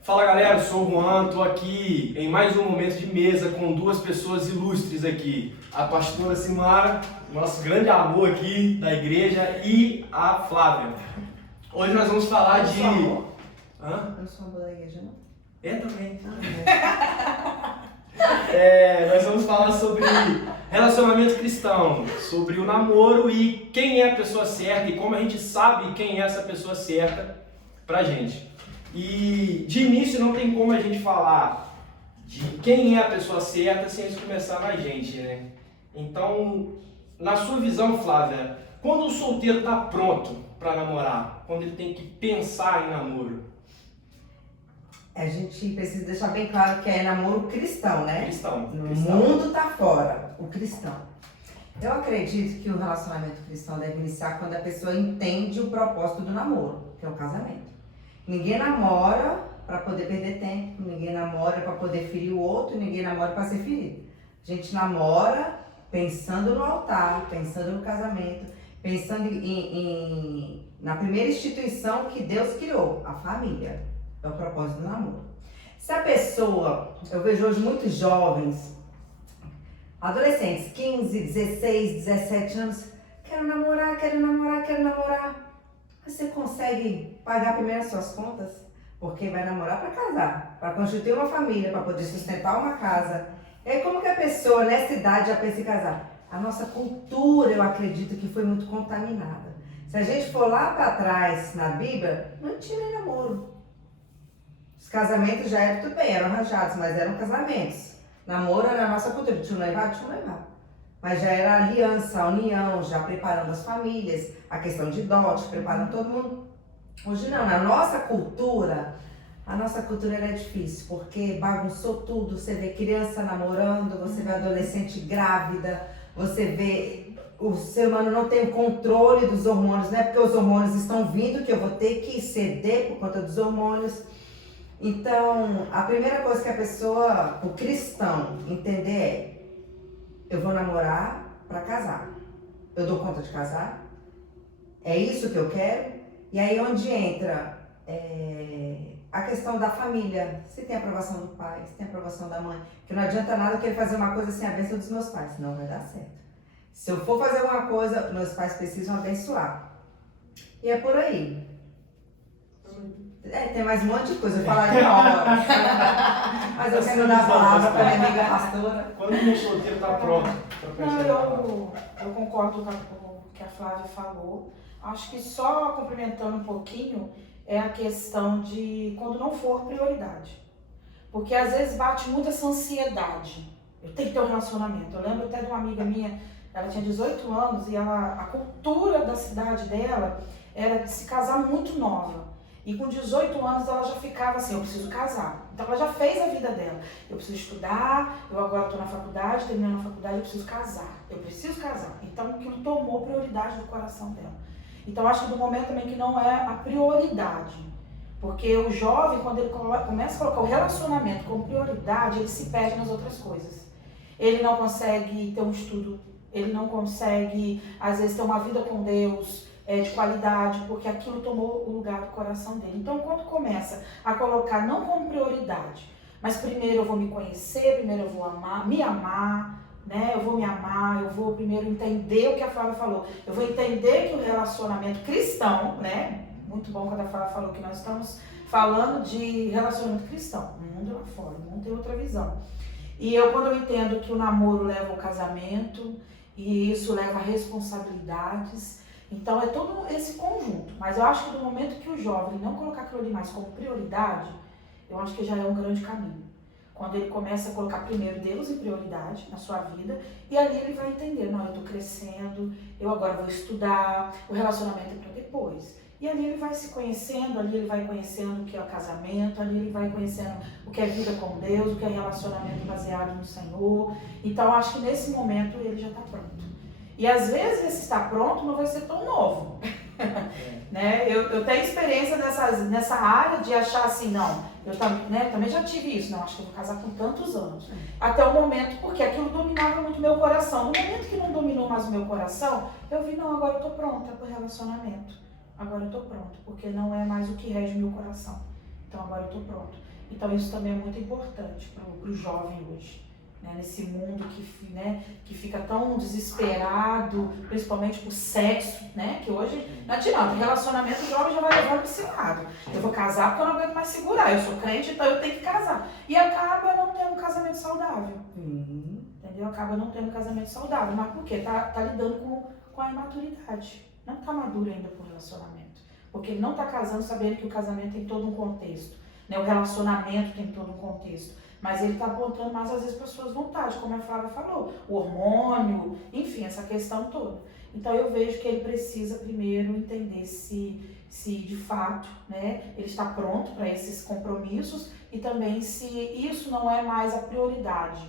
Fala galera, eu sou o Juan, tô aqui em mais um momento de mesa com duas pessoas ilustres aqui. A pastora Simara, nosso grande amor aqui da igreja, e a Flávia. Hoje nós vamos falar de... Eu não sou amor da igreja, não? Eu também. Nós vamos falar sobre relacionamento cristão, sobre o namoro e quem é a pessoa certa e como a gente sabe quem é essa pessoa certa pra gente. E de início não tem como a gente falar de quem é a pessoa certa sem isso começar na gente, né? Então, na sua visão, Flávia, quando o solteiro está pronto para namorar, quando ele tem que pensar em namoro? A gente precisa deixar bem claro que é namoro cristão, né? Cristão. O mundo tá fora, o cristão. Eu acredito que o relacionamento cristão deve iniciar quando a pessoa entende o propósito do namoro, que é o casamento. Ninguém namora para poder perder tempo, ninguém namora para poder ferir o outro, ninguém namora para ser ferido. A gente namora pensando no altar, pensando no casamento, pensando na primeira instituição que Deus criou, a família. É o propósito do namoro. Se a pessoa, eu vejo hoje muitos jovens, adolescentes, 15, 16, 17 anos, quero namorar. Você consegue pagar primeiro as suas contas? Porque vai namorar para casar, para constituir uma família, para poder sustentar uma casa. E aí como que a pessoa nessa idade já pensa em casar? A nossa cultura, eu acredito que foi muito contaminada. Se a gente for lá para trás na Bíblia, não tinha nem namoro. Os casamentos já eram, tudo bem, eram arranjados, mas eram casamentos. Namoro era a nossa cultura, tinha um noivado. Mas já era a aliança, a união, já preparando as famílias, a questão de dote, preparando todo mundo. Hoje não, na nossa cultura, era difícil, porque bagunçou tudo. Você vê criança namorando, você vê adolescente grávida, você vê o ser humano não tem o controle dos hormônios, não é porque os hormônios estão vindo que eu vou ter que ceder por conta dos hormônios. Então, a primeira coisa que a pessoa, o cristão, entender é: eu vou namorar para casar. Eu dou conta de casar? É isso que eu quero? E aí onde entra a questão da família. Se tem aprovação do pai, se tem aprovação da mãe. Porque não adianta nada eu querer fazer uma coisa sem a bênção dos meus pais. Não vai dar certo. Se eu for fazer uma coisa, meus pais precisam abençoar. E é por aí. Tem mais um monte de coisa, eu falaria uma hora. Mas eu quero dar a palavra para minha amiga pastora. Quando o solteiro está pronto para pensar em namoro? Eu concordo com o que a Flávia falou. Acho que só complementando um pouquinho é a questão de quando não for prioridade. Porque às vezes bate muito essa ansiedade. Eu tenho que ter um relacionamento. Eu lembro até de uma amiga minha, ela tinha 18 anos e a cultura da cidade dela era de se casar muito nova. E com 18 anos ela já ficava assim, eu preciso casar. Então ela já fez a vida dela. Eu preciso estudar, eu agora estou na faculdade, terminando a faculdade, eu preciso casar. Eu preciso casar. Então aquilo tomou prioridade do coração dela. Então acho que do momento também que não é a prioridade. Porque o jovem, quando ele começa a colocar o relacionamento como prioridade, ele se perde nas outras coisas. Ele não consegue ter um estudo, ele não consegue, às vezes, ter uma vida com Deus, de qualidade, porque aquilo tomou o lugar do coração dele. Então, quando começa a colocar não como prioridade, mas primeiro eu vou me conhecer, primeiro eu vou me amar, né? Eu vou me amar, eu vou primeiro entender o que a Flávia falou. Eu vou entender que o relacionamento cristão, né? Muito bom quando a Flávia falou que nós estamos falando de relacionamento cristão. O mundo é lá fora, o mundo tem outra visão. E quando eu entendo que o namoro leva ao casamento, e isso leva a responsabilidades, então é todo esse conjunto, mas eu acho que no momento que o jovem não colocar aquilo ali mais como prioridade, eu acho que já é um grande caminho. Quando ele começa a colocar primeiro Deus em prioridade na sua vida, e ali ele vai entender, não, eu estou crescendo, eu agora vou estudar, o relacionamento é para depois. E ali ele vai se conhecendo, ali ele vai conhecendo o que é o casamento, ali ele vai conhecendo o que é vida com Deus, o que é relacionamento baseado no Senhor. Então acho que nesse momento ele já está pronto. E às vezes esse estar pronto não vai ser tão novo. Né? Eu tenho experiência nessa área de achar assim, não, eu também já tive isso, não, acho que eu vou casar com tantos anos. Até o momento, porque aquilo dominava muito meu coração. No momento que não dominou mais o meu coração, eu vi, não, agora eu estou pronta para o relacionamento. Agora eu estou pronta, porque não é mais o que rege o meu coração. então agora eu estou pronto. Então isso também é muito importante para o jovem hoje, né? Nesse mundo que fica tão desesperado, principalmente por sexo, né? Que hoje não adianta, relacionamento o jovem já vai levando para esse lado. Eu vou casar porque eu não aguento mais segurar, eu sou crente, então eu tenho que casar. E acaba não tendo um casamento saudável. Entendeu? Acaba não tendo um casamento saudável. Mas por quê? Tá lidando com a imaturidade. Não está maduro ainda para o relacionamento. Porque ele não está casando sabendo que o casamento tem todo um contexto. Né? O relacionamento tem todo um contexto. Mas ele está apontando mais às vezes para suas vontades, como a Flávia falou. O hormônio, enfim, essa questão toda. Então eu vejo que ele precisa primeiro entender se de fato, né, ele está pronto para esses compromissos e também se isso não é mais a prioridade.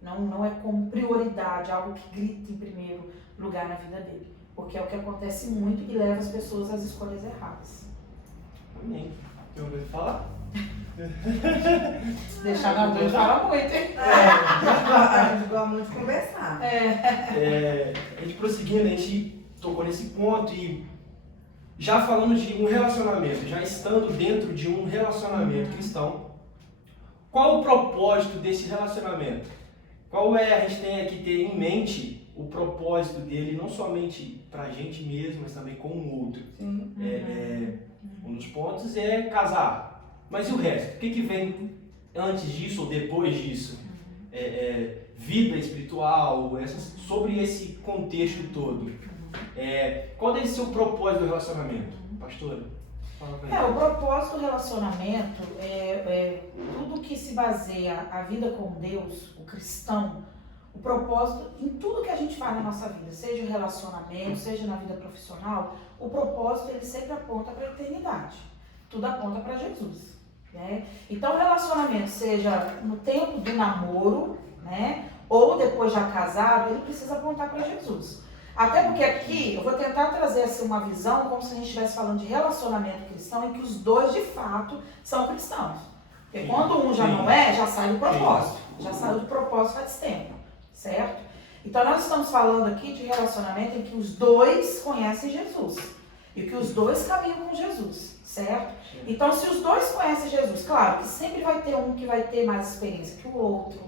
Não é como prioridade, algo que grita em primeiro lugar na vida dele. Porque é o que acontece muito e leva as pessoas às escolhas erradas. Amém. Tem alguma coisa pra falar? Deixar na dúvida fala muito, hein? A gente gosta muito de conversar. A gente prosseguindo, a gente tocou nesse ponto e já falamos de um relacionamento, já estando dentro de um relacionamento cristão, qual o propósito desse relacionamento? A gente tem que ter em mente o propósito dele, não somente para a gente mesmo, mas também com o outro. Um dos pontos é casar. Mas e o resto? O que vem antes disso ou depois disso? Vida espiritual, sobre esse contexto todo. Qual deve ser o propósito do relacionamento? Pastora, fala pra gente. O propósito do relacionamento é tudo que se baseia a vida com Deus, o cristão, o propósito em tudo que a gente faz na nossa vida, seja em relacionamento, seja na vida profissional, o propósito ele sempre aponta para a eternidade. Tudo aponta para Jesus. Né? Então o relacionamento, seja no tempo do namoro, né, ou depois já casado, ele precisa apontar para Jesus. Até porque aqui eu vou tentar trazer assim, uma visão como se a gente estivesse falando de relacionamento cristão em que os dois de fato são cristãos. Porque quando um já não é, já sai do propósito. Já saiu do propósito faz tempo, certo? Então nós estamos falando aqui de relacionamento em que os dois conhecem Jesus. E que os dois caminham com Jesus, certo? Então se os dois conhecem Jesus, claro que sempre vai ter um que vai ter mais experiência que o outro.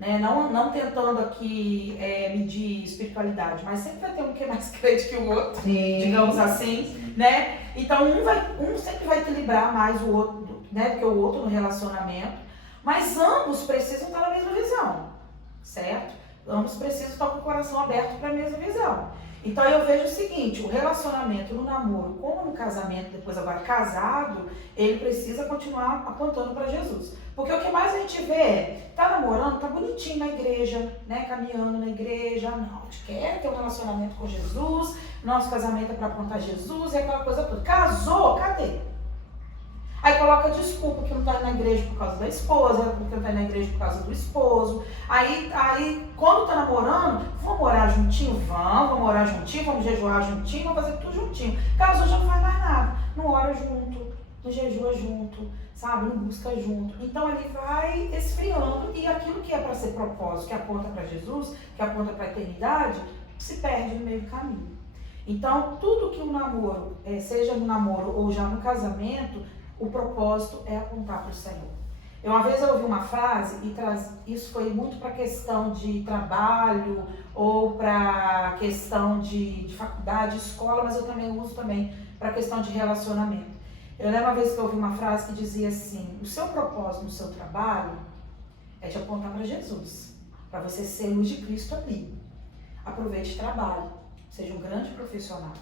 Né? Não tentando aqui medir espiritualidade, mas sempre vai ter um que é mais crente que o outro, digamos assim, né? Então um sempre vai equilibrar mais o outro, né, do que o outro no relacionamento, mas ambos precisam estar na mesma visão, certo? Ambos precisam estar com o coração aberto para a mesma visão. Então eu vejo o seguinte, o relacionamento no namoro como no casamento, depois agora casado, ele precisa continuar apontando para Jesus. Porque o que mais a gente vê tá namorando, tá bonitinho na igreja, né, caminhando na igreja, não, a gente quer ter um relacionamento com Jesus, nosso casamento é para apontar Jesus, é aquela coisa toda. Casou, cadê? Aí coloca desculpa que não está na igreja por causa da esposa, porque não está na igreja por causa do esposo. Aí quando está namorando, vamos morar juntinho? Vamos morar juntinho, vamos jejuar juntinho, vamos fazer tudo juntinho. Casou já não faz mais nada, não ora junto, não jejua junto, sabe, não busca junto. Então ele vai esfriando e aquilo que é para ser propósito, que aponta para Jesus, que aponta para a eternidade, se perde no meio do caminho. Então tudo que o namoro, seja no namoro ou já no casamento, o propósito é apontar para o Senhor. Uma vez eu ouvi uma frase, e isso foi muito para a questão de trabalho, ou para a questão de faculdade, escola, mas eu também uso também para a questão de relacionamento. Eu lembro uma vez que eu ouvi uma frase que dizia assim, o seu propósito no seu trabalho é de apontar para Jesus, para você ser luz de Cristo ali. Aproveite o trabalho, seja um grande profissional.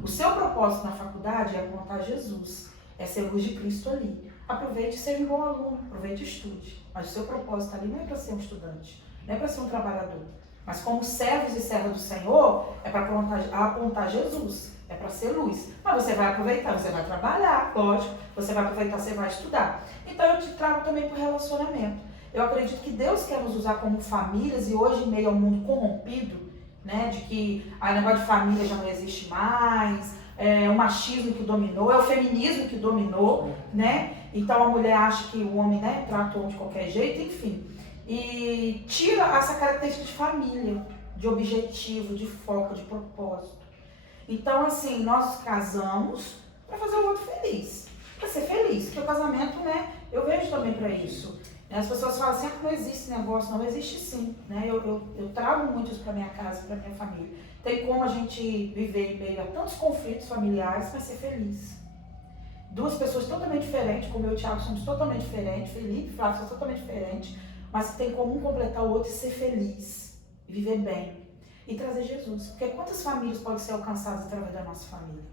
O seu propósito na faculdade é apontar Jesus, é ser luz de Cristo ali. Aproveite e seja um bom aluno, aproveite e estude. Mas o seu propósito ali não é para ser um estudante, não é para ser um trabalhador. Mas como servos e servas do Senhor, é para apontar Jesus, é para ser luz. Mas você vai aproveitar, você vai trabalhar, lógico, você vai aproveitar, você vai estudar. Então eu te trago também para o relacionamento. Eu acredito que Deus quer nos usar como famílias e hoje em meio ao mundo corrompido, né, de que o negócio de família já não existe mais, o machismo que dominou, é o feminismo que dominou, né? Então a mulher acha que o homem, né, trata o homem de qualquer jeito, enfim. E tira essa característica de família, de objetivo, de foco, de propósito. Então, assim, nós casamos para fazer o outro feliz. para ser feliz. Porque o casamento, né, eu vejo também para isso. As pessoas falam assim, não existe esse negócio, não existe sim. Né? Eu trago muito isso para minha casa, para minha família. Tem como a gente viver em meio a tantos conflitos familiares, mas ser feliz. Duas pessoas totalmente diferentes, como eu e o Thiago somos totalmente diferentes, Felipe e Flávio são totalmente diferentes, mas que tem como um completar o outro e ser feliz, viver bem e trazer Jesus. Porque quantas famílias podem ser alcançadas através da nossa família?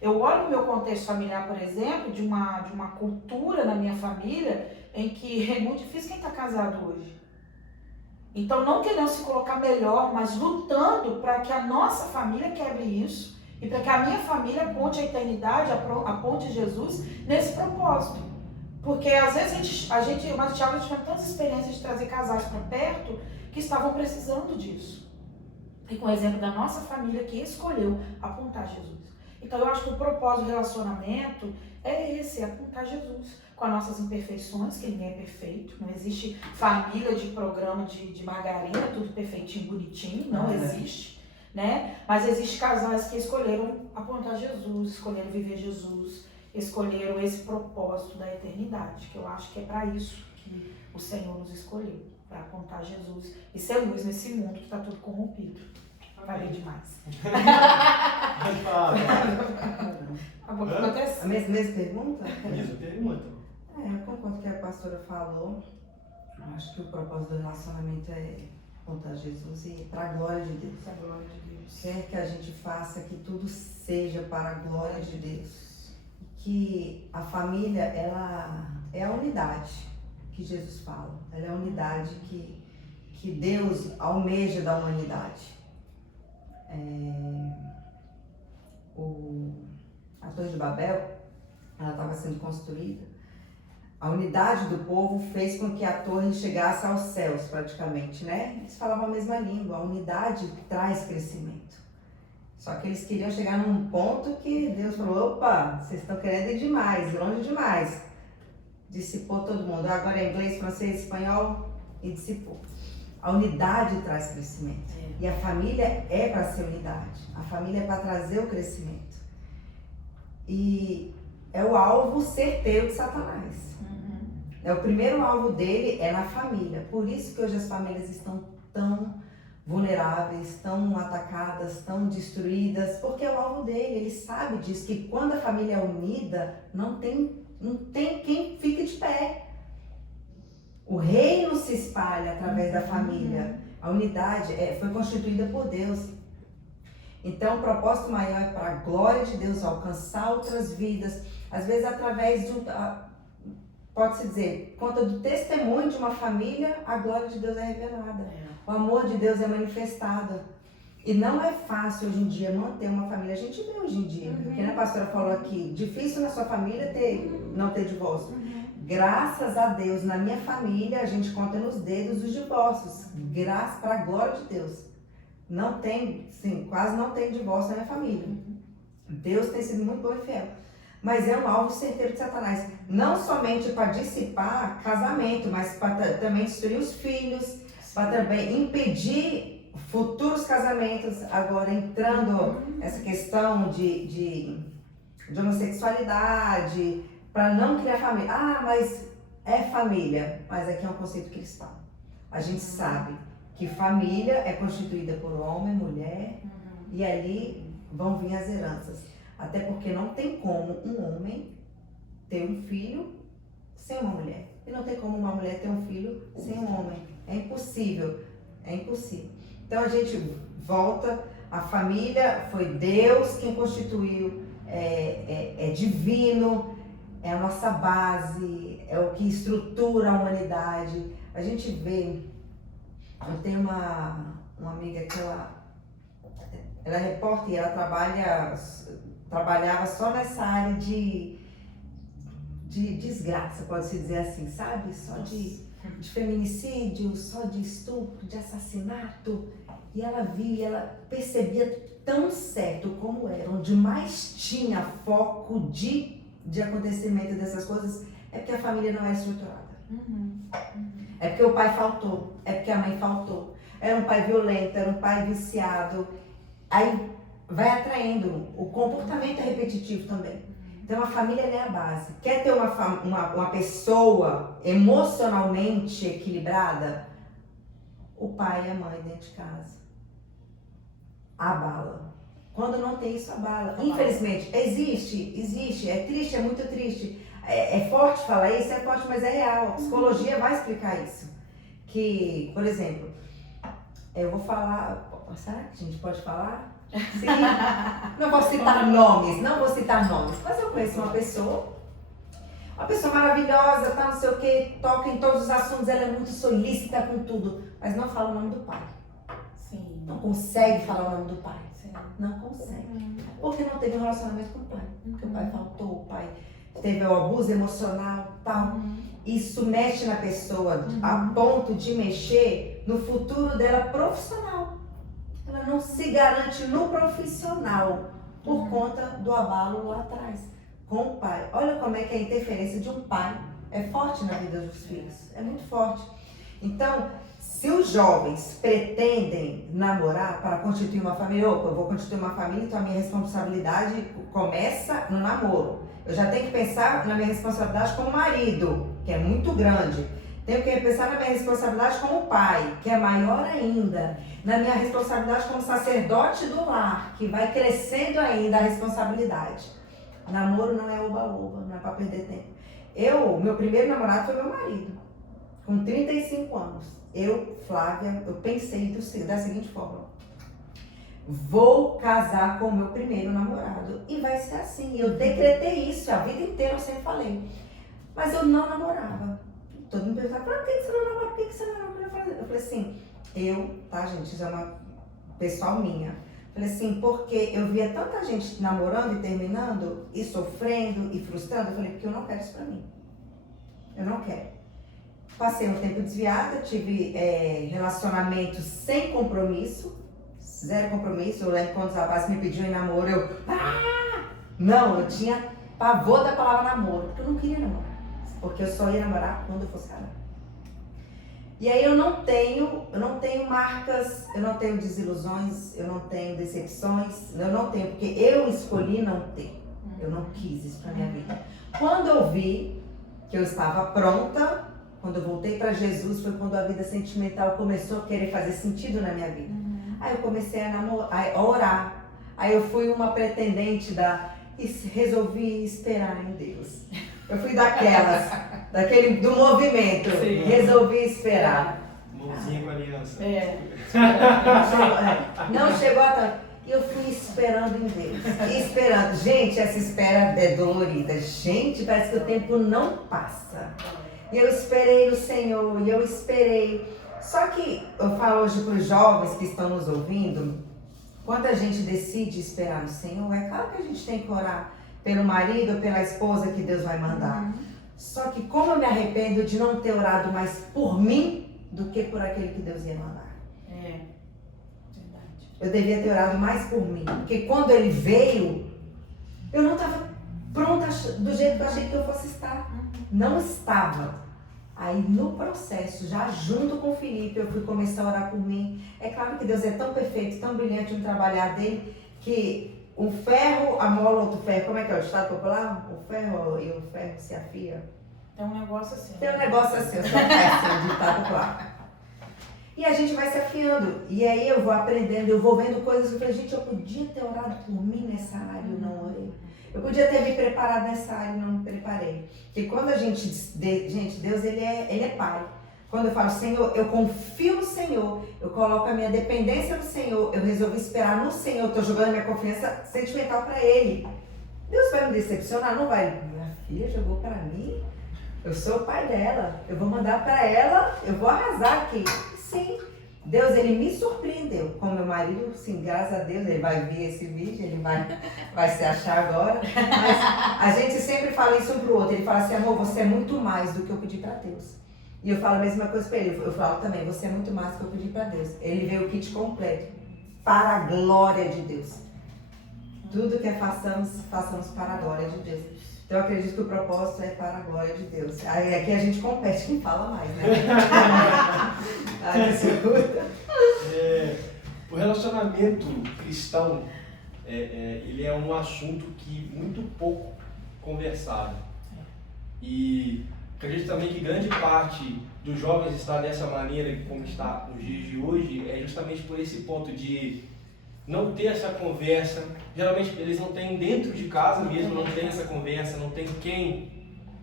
Eu olho o meu contexto familiar, por exemplo, de uma cultura na minha família em que é muito difícil quem está casado hoje. Então, não querendo se colocar melhor, mas lutando para que a nossa família quebre isso e para que a minha família aponte a eternidade, aponte Jesus nesse propósito. Porque às vezes mas o Thiago tinha tantas experiências de trazer casais para perto que estavam precisando disso. E com o exemplo da nossa família que escolheu apontar Jesus. Então eu acho que o propósito do relacionamento é esse, é apontar Jesus. Com as nossas imperfeições, que ninguém é perfeito, não existe família de programa de margarina, tudo perfeitinho, bonitinho, não existe. Né? Mas existem casais que escolheram apontar Jesus, escolheram viver Jesus, escolheram esse propósito da eternidade, que eu acho que é para isso que o Senhor nos escolheu, para apontar Jesus e ser luz nesse mundo que está tudo corrompido. Falei demais. Pode falar. A mesma pergunta? Mesma pergunta. Eu concordo com o que a pastora falou. Eu acho que o propósito do relacionamento é apontar Jesus e para a glória de Deus. Para a glória de Deus. Quer que a gente faça que tudo seja para a glória de Deus. Que a família, ela é a unidade que Jesus fala. Ela é a unidade que Deus almeja da humanidade. A Torre de Babel, ela estava sendo construída. A unidade do povo fez com que a torre chegasse aos céus, praticamente, né? Eles falavam a mesma língua. A unidade traz crescimento. Só que eles queriam chegar num ponto que Deus falou, opa, vocês estão querendo ir demais, longe demais. Dissipou todo mundo. Agora é inglês, francês, espanhol e dissipou. A unidade traz crescimento. E a família é para ser unidade. A família é para trazer o crescimento. E é o alvo certeiro de Satanás. O primeiro alvo dele é na família. Por isso que hoje as famílias estão tão vulneráveis, tão atacadas, tão destruídas. Porque é o alvo dele. Ele sabe disso, que quando a família é unida, não tem quem fique de pé. O reino se espalha através da família. A unidade foi constituída por Deus. Então, o propósito maior é para a glória de Deus, alcançar outras vidas. Às vezes, através pode-se dizer, conta do testemunho de uma família, a glória de Deus é revelada. O amor de Deus é manifestado. E não é fácil hoje em dia manter uma família. A gente vê hoje em dia, que a pastora falou aqui, difícil na sua família não ter divórcio. Graças a Deus, na minha família, a gente conta nos dedos os divórcios. Graças para a glória de Deus. Não tem, sim, quase não tem divórcio na minha família. Deus tem sido muito bom e fiel. Mas é um alvo certeiro de Satanás. Não somente para dissipar casamento, mas para também destruir os filhos, para também impedir futuros casamentos. Agora, entrando essa questão de homossexualidade, para não criar família. Mas é família. Mas aqui é um conceito cristão. A gente sabe que família é constituída por homem, mulher, e ali vão vir as heranças. Até porque não tem como um homem ter um filho sem uma mulher. E não tem como uma mulher ter um filho sem um homem. É impossível. É impossível. Então a gente volta, a família foi Deus quem constituiu, é divino, é a nossa base, é o que estrutura a humanidade. A gente vê, eu tenho uma amiga que ela é repórter e ela trabalhava só nessa área de desgraça, pode-se dizer assim, sabe? Só de feminicídio, só de estupro, de assassinato. E ela via e ela percebia tão certo como era, onde mais tinha foco de acontecimento dessas coisas, é porque a família não é estruturada. É porque o pai faltou, é porque a mãe faltou. Era um pai violento, era um pai viciado. Aí vai atraindo, o comportamento é repetitivo também. Então a família é a base. Quer ter uma pessoa emocionalmente equilibrada? O pai e a mãe dentro de casa. Abala. Quando não tem isso, abala. Infelizmente, existe. É triste, é muito triste. É forte falar isso, é forte, mas é real. A psicologia vai explicar isso. Que, por exemplo, eu vou falar... Será que a gente pode falar? Sim. Não vou citar nomes, mas eu conheço uma pessoa maravilhosa, tá, não sei o que, toca em todos os assuntos, ela é muito solícita com tudo, mas não fala o nome do pai. Sim. Não consegue falar o nome do pai. Sim. Não consegue. Porque não teve um relacionamento com o pai. Porque o pai faltou, o pai teve o abuso emocional, tal. Isso mexe na pessoa a ponto de mexer no futuro dela profissional. Ela não se garante no profissional por conta do abalo lá atrás com o pai. Olha como é que a interferência de um pai é forte na vida dos filhos, é muito forte. Então, se os jovens pretendem namorar para constituir uma família, opa, eu vou constituir uma família, então a minha responsabilidade começa no namoro. Eu já tenho que pensar na minha responsabilidade como marido, que é muito grande. Tenho que pensar na minha responsabilidade como pai, que é maior ainda. Na minha responsabilidade como sacerdote do lar, que vai crescendo ainda a responsabilidade. Namoro não é oba-oba, não é para perder tempo. Meu primeiro namorado foi meu marido, com 35 anos. Flávia, eu pensei da seguinte forma: vou casar com o meu primeiro namorado e vai ser assim. Eu decretei isso, a vida inteira eu sempre falei. Mas eu não namorava. Todo mundo perguntava, por que você não namora? Por que você não namora? Eu falei assim, tá gente, isso é uma pessoal minha. Eu falei assim, porque eu via tanta gente namorando e terminando, e sofrendo e frustrando, eu falei, porque eu não quero isso pra mim. Eu não quero. Passei um tempo desviada, tive relacionamentos sem compromisso, zero compromisso. Eu lembro quando os rapazes me pediam em namoro, não, eu tinha pavor da palavra namoro, porque eu não queria namorar. Porque eu só ia namorar quando eu fosse casar. E aí eu não tenho marcas, eu não tenho desilusões, eu não tenho decepções, eu não tenho, porque eu escolhi não ter. Eu não quis isso pra minha vida. Quando eu vi que eu estava pronta, quando eu voltei para Jesus, foi quando a vida sentimental começou a querer fazer sentido na minha vida. Aí eu comecei a orar. Aí eu fui uma pretendente e resolvi esperar em Deus. Eu fui do movimento. Sim. Resolvi esperar. Mãozinha com aliança. Não chegou a... Eu fui esperando em Deus. Esperando. Gente, essa espera é dolorida. Gente, parece que o tempo não passa. E eu esperei no Senhor, e eu esperei. Só que eu falo hoje para os jovens que estão nos ouvindo, quando a gente decide esperar no Senhor, é claro que a gente tem que orar pelo marido ou pela esposa que Deus vai mandar. Só que como eu me arrependo de não ter orado mais por mim do que por aquele que Deus ia mandar. Verdade. Eu devia ter orado mais por mim, porque quando ele veio, eu não estava pronta do jeito que eu achei que eu fosse estar. Não estava. Aí no processo, já junto com o Felipe, eu fui começar a orar por mim. É claro que Deus é tão perfeito, tão brilhante no trabalhar dele, que um ferro amola outro ferro. Como é que é o ditado popular? O ferro e o ferro se afia. Tem um negócio assim. Tem um negócio assim, eu sou péssima de ditado popular. E a gente vai se afiando. E aí eu vou aprendendo, eu vou vendo coisas que eu falei, gente, eu podia ter orado por mim nessa área, eu não orei. Eu podia ter me preparado nessa área e não me preparei. Porque quando a gente... Gente, Deus, ele é Pai. Quando eu falo, Senhor, eu confio no Senhor, eu coloco a minha dependência no Senhor, eu resolvi esperar no Senhor, estou jogando minha confiança sentimental para Ele. Deus vai me decepcionar? Não vai. Minha filha jogou para mim, eu sou o pai dela, eu vou mandar para ela, eu vou arrasar aqui. Sim, Deus, Ele me surpreendeu. Com meu marido, sim, graças a Deus, ele vai ver esse vídeo, ele vai se achar agora. Mas a gente sempre fala isso um pro outro, ele fala assim, amor, você é muito mais do que eu pedi para Deus. E eu falo a mesma coisa para ele, eu falo também, você é muito mais do que eu pedi para Deus. Ele veio o kit completo, para a glória de Deus. Tudo que façamos para a glória de Deus. Então eu acredito que o propósito é para a glória de Deus. Aí aqui a gente compete quem fala mais, né? O relacionamento cristão, ele é um assunto que muito pouco conversado. E acredito também que grande parte dos jovens está dessa maneira, como está nos dias de hoje, é justamente por esse ponto de não ter essa conversa. Geralmente eles não têm dentro de casa mesmo, não tem essa conversa, não tem quem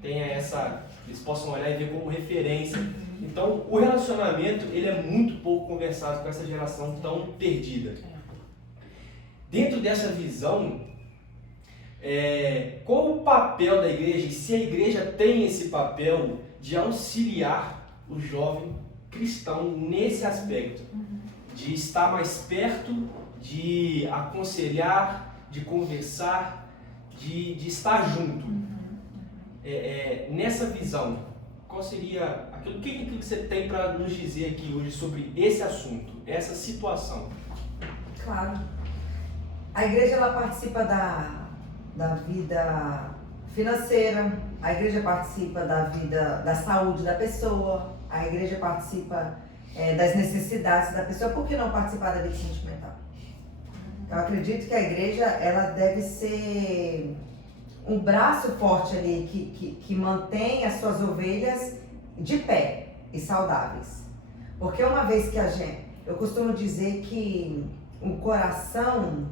tenha essa, eles possam olhar e ver como referência. Então o relacionamento ele é muito pouco conversado com essa geração tão perdida. Dentro dessa visão, qual o papel da igreja, e se a igreja tem esse papel de auxiliar o jovem cristão nesse aspecto, de estar mais perto, de aconselhar, de conversar, de estar junto. Nessa visão, qual seria aquilo que você tem para nos dizer aqui hoje sobre esse assunto, essa situação? Claro. A igreja ela participa da vida financeira, a igreja participa da vida da saúde da pessoa, a igreja participa das necessidades da pessoa. Por que não participar da vida sentimental? Eu acredito que a igreja ela deve ser um braço forte ali que mantém as suas ovelhas de pé e saudáveis. Porque uma vez que eu costumo dizer que o coração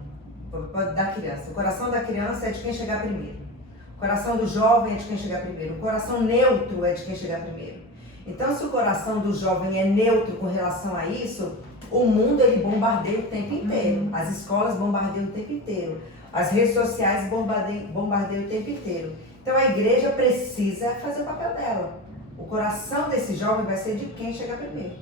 da criança é de quem chegar primeiro. O coração do jovem é de quem chegar primeiro. O coração neutro é de quem chegar primeiro. Então, se o coração do jovem é neutro com relação a isso, o mundo ele bombardeia o tempo inteiro. As escolas bombardeiam o tempo inteiro. As redes sociais bombardeiam o tempo inteiro. Então, a igreja precisa fazer o papel dela. O coração desse jovem vai ser de quem chegar primeiro.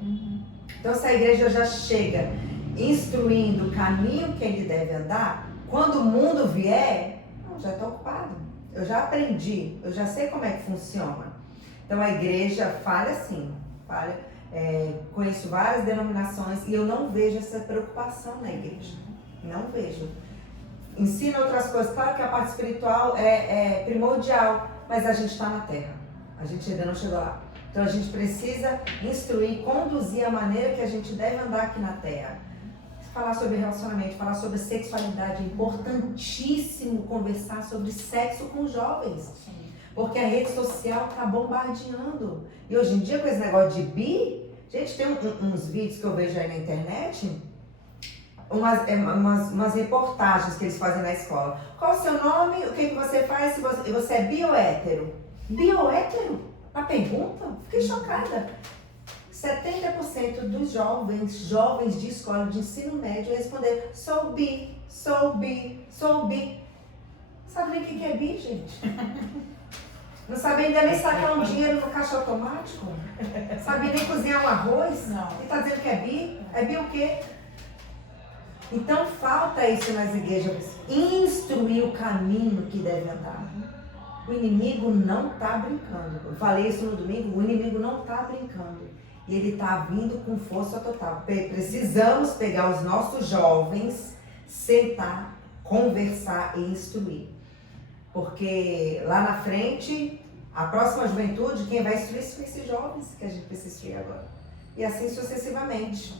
Então, se a igreja já chega instruindo o caminho que ele deve andar, quando o mundo vier, já estou ocupado. Eu já aprendi, eu já sei como é que funciona. Então a igreja falha sim, conheço várias denominações e eu não vejo essa preocupação na igreja, não vejo. Ensina outras coisas, claro que a parte espiritual é primordial, mas a gente está na terra, a gente ainda não chegou lá. Então a gente precisa instruir, conduzir a maneira que a gente deve andar aqui na terra. Falar sobre relacionamento, falar sobre sexualidade, é importantíssimo conversar sobre sexo com jovens. Porque a rede social está bombardeando. E hoje em dia, com esse negócio de bi, gente, tem uns vídeos que eu vejo aí na internet, umas reportagens que eles fazem na escola. Qual o seu nome? O que você faz? Se você é bi ou hétero? Bi ou hétero? A pergunta? Fiquei chocada. 70% dos jovens de escola de ensino médio responderam: sou bi, sou bi, sou bi. Sabe nem o que é bi, gente? Não sabe ainda nem sacar um dinheiro no caixa automático? Sabe nem cozinhar um arroz? Não. E tá dizendo que é bi? É bi o quê? Então falta isso nas igrejas. Instruir o caminho que deve andar. O inimigo não tá brincando. Eu falei isso no domingo, o inimigo não tá brincando. E ele está vindo com força total. Precisamos pegar os nossos jovens, sentar, conversar e instruir. Porque lá na frente, a próxima juventude, quem vai instruir são esses jovens que a gente precisa instruir agora. E assim sucessivamente.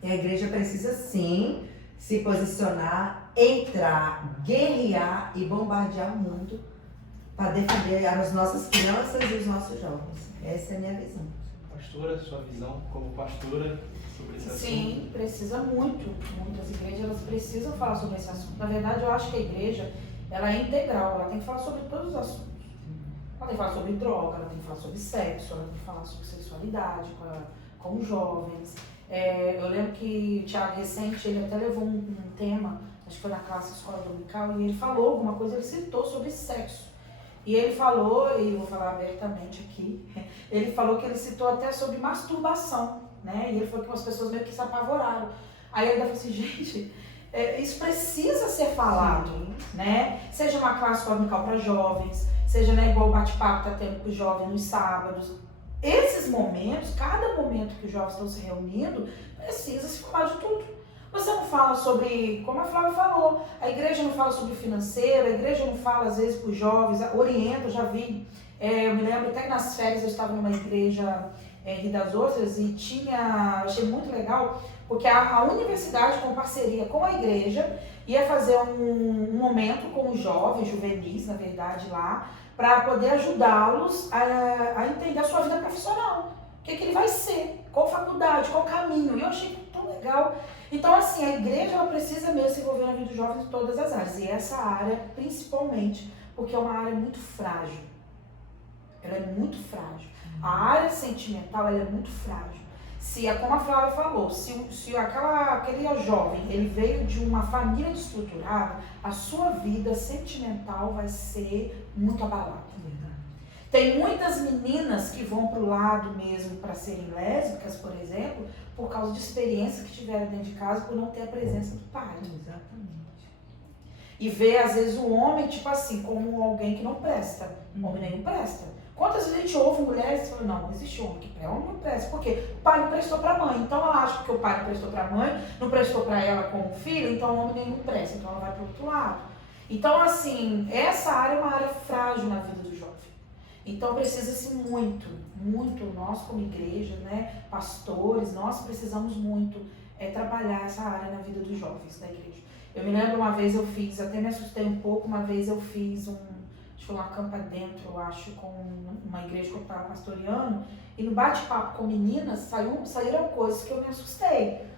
E a igreja precisa sim se posicionar, entrar, guerrear e bombardear o mundo para defender as nossas crianças e os nossos jovens. Essa é a minha visão. Pastora, sua visão como pastora sobre esse assunto? Sim, precisa muito. Muitas igrejas elas precisam falar sobre esse assunto. Na verdade, eu acho que a igreja ela é integral, ela tem que falar sobre todos os assuntos. Ela tem que falar sobre droga, ela tem que falar sobre sexo, ela tem que falar sobre sexualidade com os jovens. Eu lembro que o Thiago recente, ele até levou um tema, acho que foi na classe escola dominical, e ele falou alguma coisa, ele citou sobre sexo. E ele falou, e vou falar abertamente aqui, ele falou que ele citou até sobre masturbação, né? E ele falou que as pessoas meio que se apavoraram. Aí ele falou assim, gente, isso precisa ser falado, né? Seja uma classe dominical para jovens, seja, né, igual o bate-papo que está tendo com os jovens nos sábados. Esses momentos, cada momento que os jovens estão se reunindo, precisa se falar de tudo. Você não fala sobre, como a Flávia falou, a igreja não fala sobre financeiro, a igreja não fala às vezes para os jovens, orienta, eu já vi. Eu me lembro até que nas férias eu estava numa igreja em Rio das Ostras e achei muito legal, porque a universidade, com parceria com a igreja, ia fazer um momento com os jovens, juvenis, na verdade, lá, para poder ajudá-los a entender a sua vida profissional. O que ele vai ser, qual faculdade, qual caminho. E eu achei tão legal. Então, assim, a igreja ela precisa mesmo se envolver na vida dos jovens em todas as áreas. E essa área, principalmente, porque é uma área muito frágil. Ela é muito frágil. A área sentimental, ela é muito frágil. Como a Flávia falou, se aquele jovem ele veio de uma família desestruturada, a sua vida sentimental vai ser muito abalada. Tem muitas meninas que vão para o lado mesmo para serem lésbicas, por exemplo, por causa de experiências que tiveram dentro de casa por não ter a presença do pai. Exatamente. E vê, às vezes, o homem, tipo assim, como alguém que não presta. O homem nenhum presta. Quantas vezes a gente ouve mulheres e fala, não existe homem que presta, homem não presta. Por quê? O pai não prestou para a mãe. Então ela acha que o pai não prestou para a mãe, não prestou para ela como filho, então o homem nenhum presta. Então ela vai para o outro lado. Então, assim, essa área é uma área frágil na vida do jovem. Então precisa-se muito, nós como igreja, né, pastores, nós precisamos muito trabalhar essa área na vida dos jovens da igreja. Eu me lembro uma vez até me assustei um pouco, uma vez eu fiz acho que foi uma campa dentro, eu acho, com uma igreja que eu estava pastoreando, e no bate-papo com meninas saíram coisas que eu me assustei.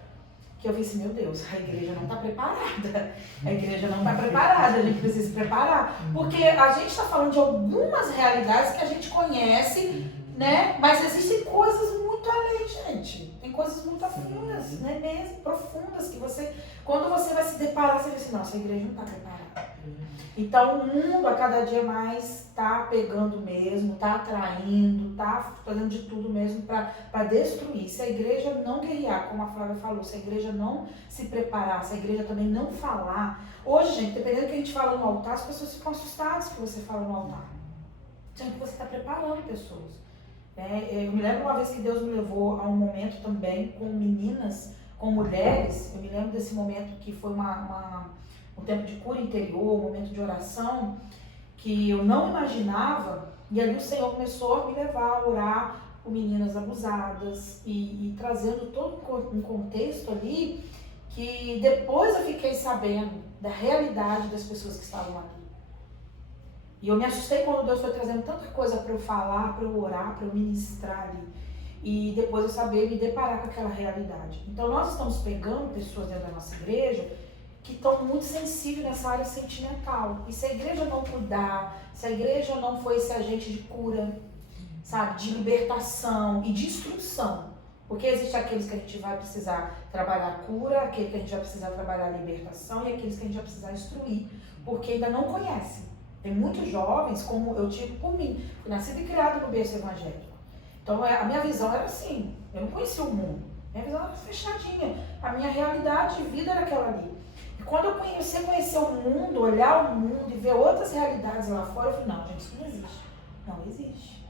Que eu vi assim, meu Deus, a igreja não está preparada. A igreja não está preparada, a gente precisa se preparar. Porque a gente está falando de algumas realidades que a gente conhece, né? Mas existem coisas muito além, gente. Tem coisas muito profundas, né? Mesmo, profundas, que quando você vai se deparar, você vai assim, nossa, a igreja não está preparada. Então o mundo a cada dia mais está pegando mesmo, está atraindo, está fazendo de tudo mesmo para destruir. Se a igreja não guerrear, como a Flávia falou, se a igreja não se preparar, se a igreja também não falar. Hoje, gente, dependendo do que a gente fala no altar, as pessoas ficam assustadas que você fala no altar. Sendo que você está preparando pessoas. Eu me lembro uma vez que Deus me levou a um momento também com meninas, com mulheres. Eu me lembro desse momento que foi um tempo de cura interior, um momento de oração, que eu não imaginava, e ali o Senhor começou a me levar a orar por meninas abusadas e trazendo todo um contexto ali, que depois eu fiquei sabendo da realidade das pessoas que estavam ali. E eu me assustei quando Deus foi trazendo tanta coisa para eu falar, para eu orar, para eu ministrar ali. E depois eu saber me deparar com aquela realidade. Então nós estamos pegando pessoas dentro da nossa igreja que estão muito sensíveis nessa área sentimental. E se a igreja não cuidar, se a igreja não for esse agente de cura, sabe, de libertação e de instrução, porque existem aqueles que a gente vai precisar trabalhar a cura, aqueles que a gente vai precisar trabalhar a libertação e aqueles que a gente vai precisar instruir, porque ainda não conhecem. Tem muitos jovens, como eu tive por mim, fui nascida e criada no berço evangélico. Então a minha visão era assim, eu não conhecia o mundo, minha visão era fechadinha, a minha realidade de vida era aquela ali. E quando eu comecei a conhecer o mundo, olhar o mundo e ver outras realidades lá fora, eu falei, não, gente, isso não existe. Não existe.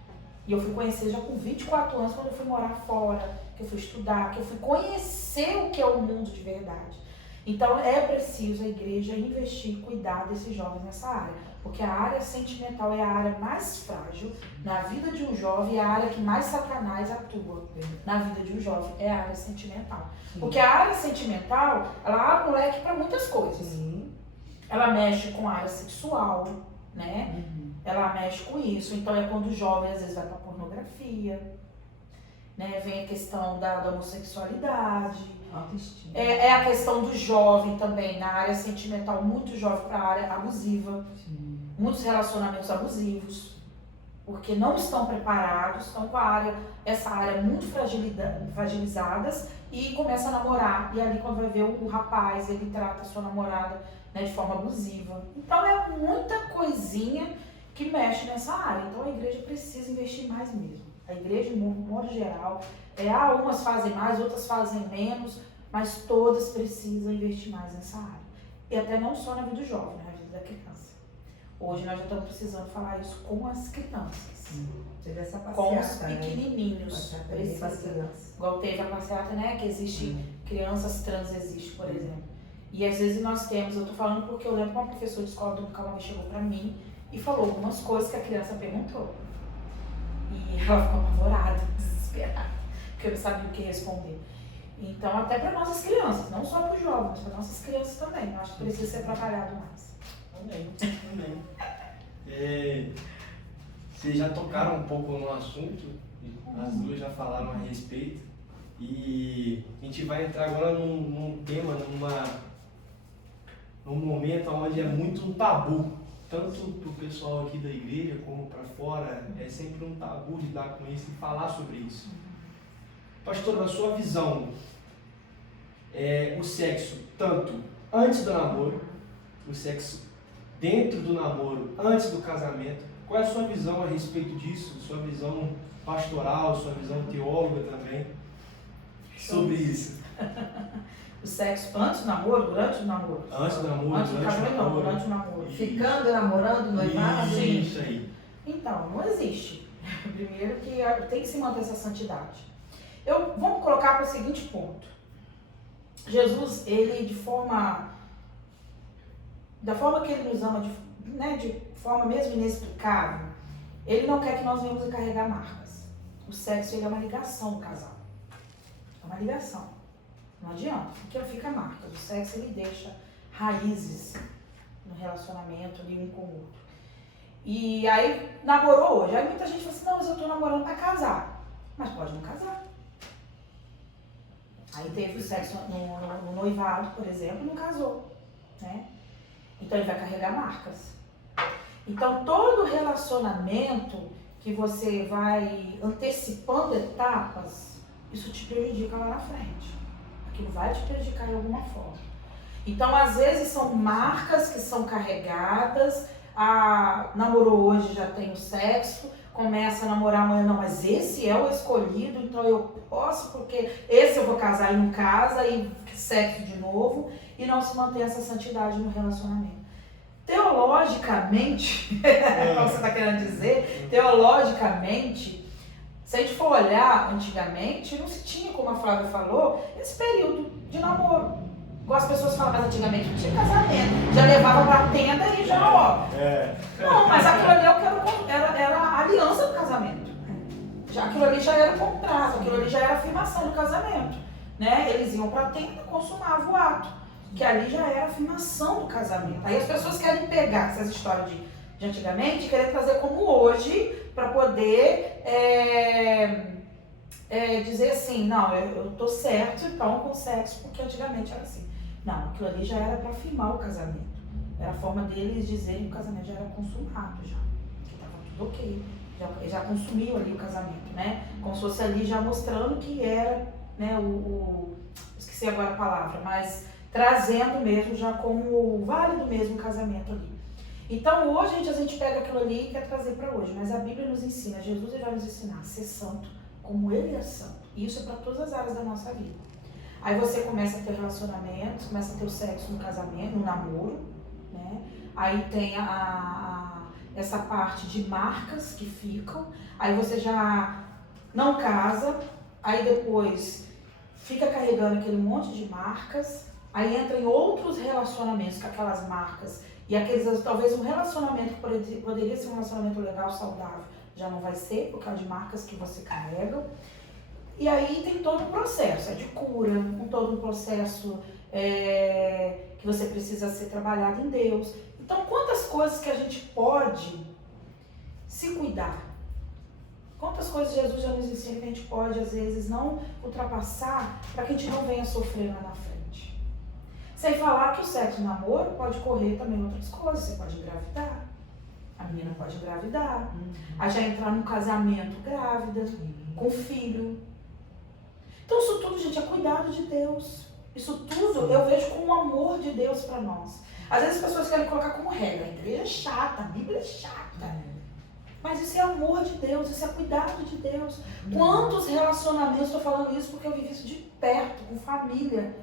E eu fui conhecer já com 24 anos, quando eu fui morar fora, que eu fui estudar, que eu fui conhecer o que é o mundo de verdade. Então é preciso a igreja investir e cuidar desses jovens nessa área. Porque a área sentimental é a área mais frágil na vida de um jovem, é a área que mais Satanás atua na vida de um jovem, é a área sentimental. Sim. Porque a área sentimental, ela abre o leque para muitas coisas. Sim. Ela mexe com a área sexual, né? Ela mexe com isso. Então é quando o jovem às vezes vai para pornografia, né? Vem a questão da homossexualidade. É a questão do jovem também, na área sentimental, muito jovem para a área abusiva. Sim. Muitos relacionamentos abusivos, porque não estão preparados, estão com essa área muito fragilizadas e começa a namorar. E ali quando vai ver o rapaz, ele trata a sua namorada, né, de forma abusiva. Então é muita coisinha que mexe nessa área. Então a igreja precisa investir mais mesmo. A igreja, de modo geral, umas fazem mais, outras fazem menos, mas todas precisam investir mais nessa área. E até não só na vida do jovem, na vida da criança. Hoje nós já estamos precisando falar isso com as crianças. Teve essa passeata, com os pequenininhos. Precisa. Igual teve a passeata, né? Que existe crianças trans, existe, por exemplo. E às vezes nós temos, eu tô falando porque eu lembro que uma professora de escola dominical uma vez chegou pra mim e falou algumas coisas que a criança perguntou. E ela ficou apavorada, desesperada. desesperada, porque eu não sabia o que responder. Então, até para nossas crianças, não só para os jovens, para nossas crianças também, eu acho que precisa ser trabalhado mais. Amém. Vocês já tocaram um pouco no assunto, as duas já falaram a respeito, e a gente vai entrar agora num tema, num momento onde é muito um tabu, tanto para o pessoal aqui da igreja como para fora, é sempre um tabu lidar com isso e falar sobre isso. Pastor, na sua visão, o sexo tanto antes do namoro, o sexo dentro do namoro, antes do casamento, qual é a sua visão a respeito disso? Sua visão pastoral, sua visão teóloga também, sobre isso? O sexo antes do namoro, durante o namoro? Antes do namoro, antes do casamento, não, durante o namoro. Ficando, namorando, noivado? Sim. Isso aí. Então, não existe. Primeiro que tem que se manter essa santidade. Vamos colocar para o seguinte ponto. Jesus, ele da forma que ele nos ama, de forma mesmo inexplicável, ele não quer que nós venhamos a carregar marcas. O sexo, ele é uma ligação do casal. É uma ligação. Não adianta, porque fica marcas. O sexo, ele deixa raízes no relacionamento ali um com o outro. E aí, namorou hoje. Aí muita gente fala assim, não, mas eu tô namorando para casar. Mas pode não casar. Aí teve o sexo no noivado, por exemplo, não casou, né? Então ele vai carregar marcas. Então todo relacionamento que você vai antecipando etapas, isso te prejudica lá na frente. Aquilo vai te prejudicar de alguma forma. Então às vezes são marcas que são carregadas, namorou hoje, já tem o sexo, começa a namorar amanhã, não, mas esse é o escolhido, então eu posso, porque esse eu vou casar e não casa, e sexo de novo, e não se mantém essa santidade no relacionamento. Teologicamente, como você está querendo dizer, teologicamente, se a gente for olhar antigamente, não se tinha, como a Flávia falou, esse período de namoro. Igual as pessoas falam, mas antigamente não tinha casamento, já levava pra tenda e já, ó. Não, mas aquilo ali era a aliança do casamento. Aquilo ali já era o contrato, aquilo ali já era a afirmação do casamento. Né? Eles iam pra tenda, consumavam o ato, que ali já era a afirmação do casamento. Aí as pessoas querem pegar essas histórias de antigamente e querer trazer como hoje, para poder dizer assim, não, eu tô certo então com sexo, porque antigamente era assim. Não, aquilo ali já era para afirmar o casamento. Era a forma deles dizerem que o casamento já era consumado, já. Que estava tudo ok. Já consumiu ali o casamento, né? Como se fosse ali já mostrando que era, né, esqueci agora a palavra, mas trazendo mesmo já como válido mesmo o casamento ali. Então hoje a gente pega aquilo ali e quer trazer para hoje, mas a Bíblia nos ensina, Jesus vai nos ensinar a ser santo como Ele é santo. E isso é para todas as áreas da nossa vida. Aí você começa a ter relacionamentos, começa a ter o sexo no casamento, no namoro, né? Aí tem essa parte de marcas que ficam, aí você já não casa, aí depois fica carregando aquele monte de marcas, aí entra em outros relacionamentos com aquelas marcas, e aqueles, talvez um relacionamento que poderia ser um relacionamento legal, saudável, já não vai ser, por causa de marcas que você carrega. E aí tem todo um processo, de cura, todo um processo que você precisa ser trabalhado em Deus. Então, quantas coisas que a gente pode se cuidar? Quantas coisas Jesus já nos ensina que a gente pode, às vezes, não ultrapassar para que a gente não venha sofrer lá na frente? Sem falar que o sexo no namoro pode correr também outras coisas. Você pode engravidar. A menina pode engravidar. Aí já entrar num casamento grávida, com filho. Então isso tudo, gente, é cuidado de Deus. Isso tudo eu vejo como o amor de Deus para nós. Às vezes as pessoas querem colocar como regra, a igreja é chata, a Bíblia é chata. Mas isso é amor de Deus, isso é cuidado de Deus. Quantos relacionamentos, estou falando isso porque eu vivi isso de perto, com família.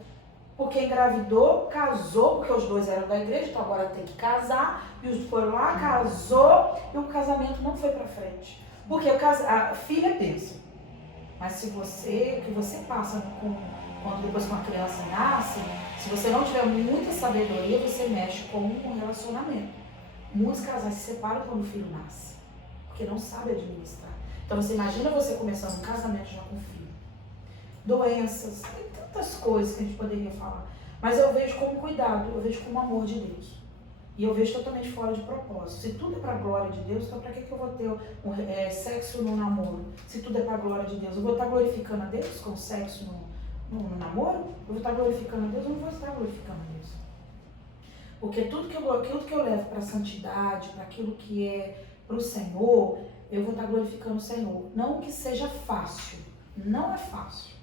Porque engravidou, casou, porque os dois eram da igreja, então agora tem que casar. E os foram lá, casou, e o casamento não foi para frente. Porque a filha é bênção. Mas se você, o que você passa quando depois que uma criança nasce, se você não tiver muita sabedoria, você mexe com um relacionamento. Muitos casais se separam quando o filho nasce, porque não sabe administrar. Então você imagina você começando um casamento já com filho. Doenças, tem tantas coisas que a gente poderia falar. Mas eu vejo como cuidado, eu vejo como amor de Deus. E eu vejo totalmente fora de propósito. Se tudo é para a glória de Deus, então para que eu vou ter sexo no namoro? Se tudo é para a glória de Deus, eu vou estar glorificando a Deus com sexo no namoro? Eu vou estar glorificando a Deus? Eu não vou estar glorificando a Deus. Porque aquilo que eu levo para a santidade, para aquilo que é para o Senhor, eu vou estar glorificando o Senhor. Não que seja fácil. Não é fácil.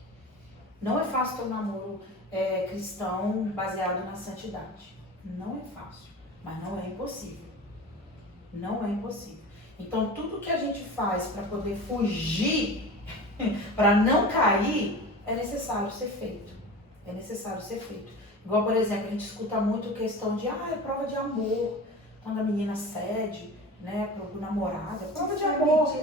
Não é fácil ter um namoro cristão baseado na santidade. Não é fácil. Mas não é impossível. Não é impossível. Então, tudo que a gente faz para poder fugir, para não cair, é necessário ser feito. É necessário ser feito. Igual, por exemplo, a gente escuta muito questão de é prova de amor. Quando a menina cede, né, pro namorado, é prova de amor.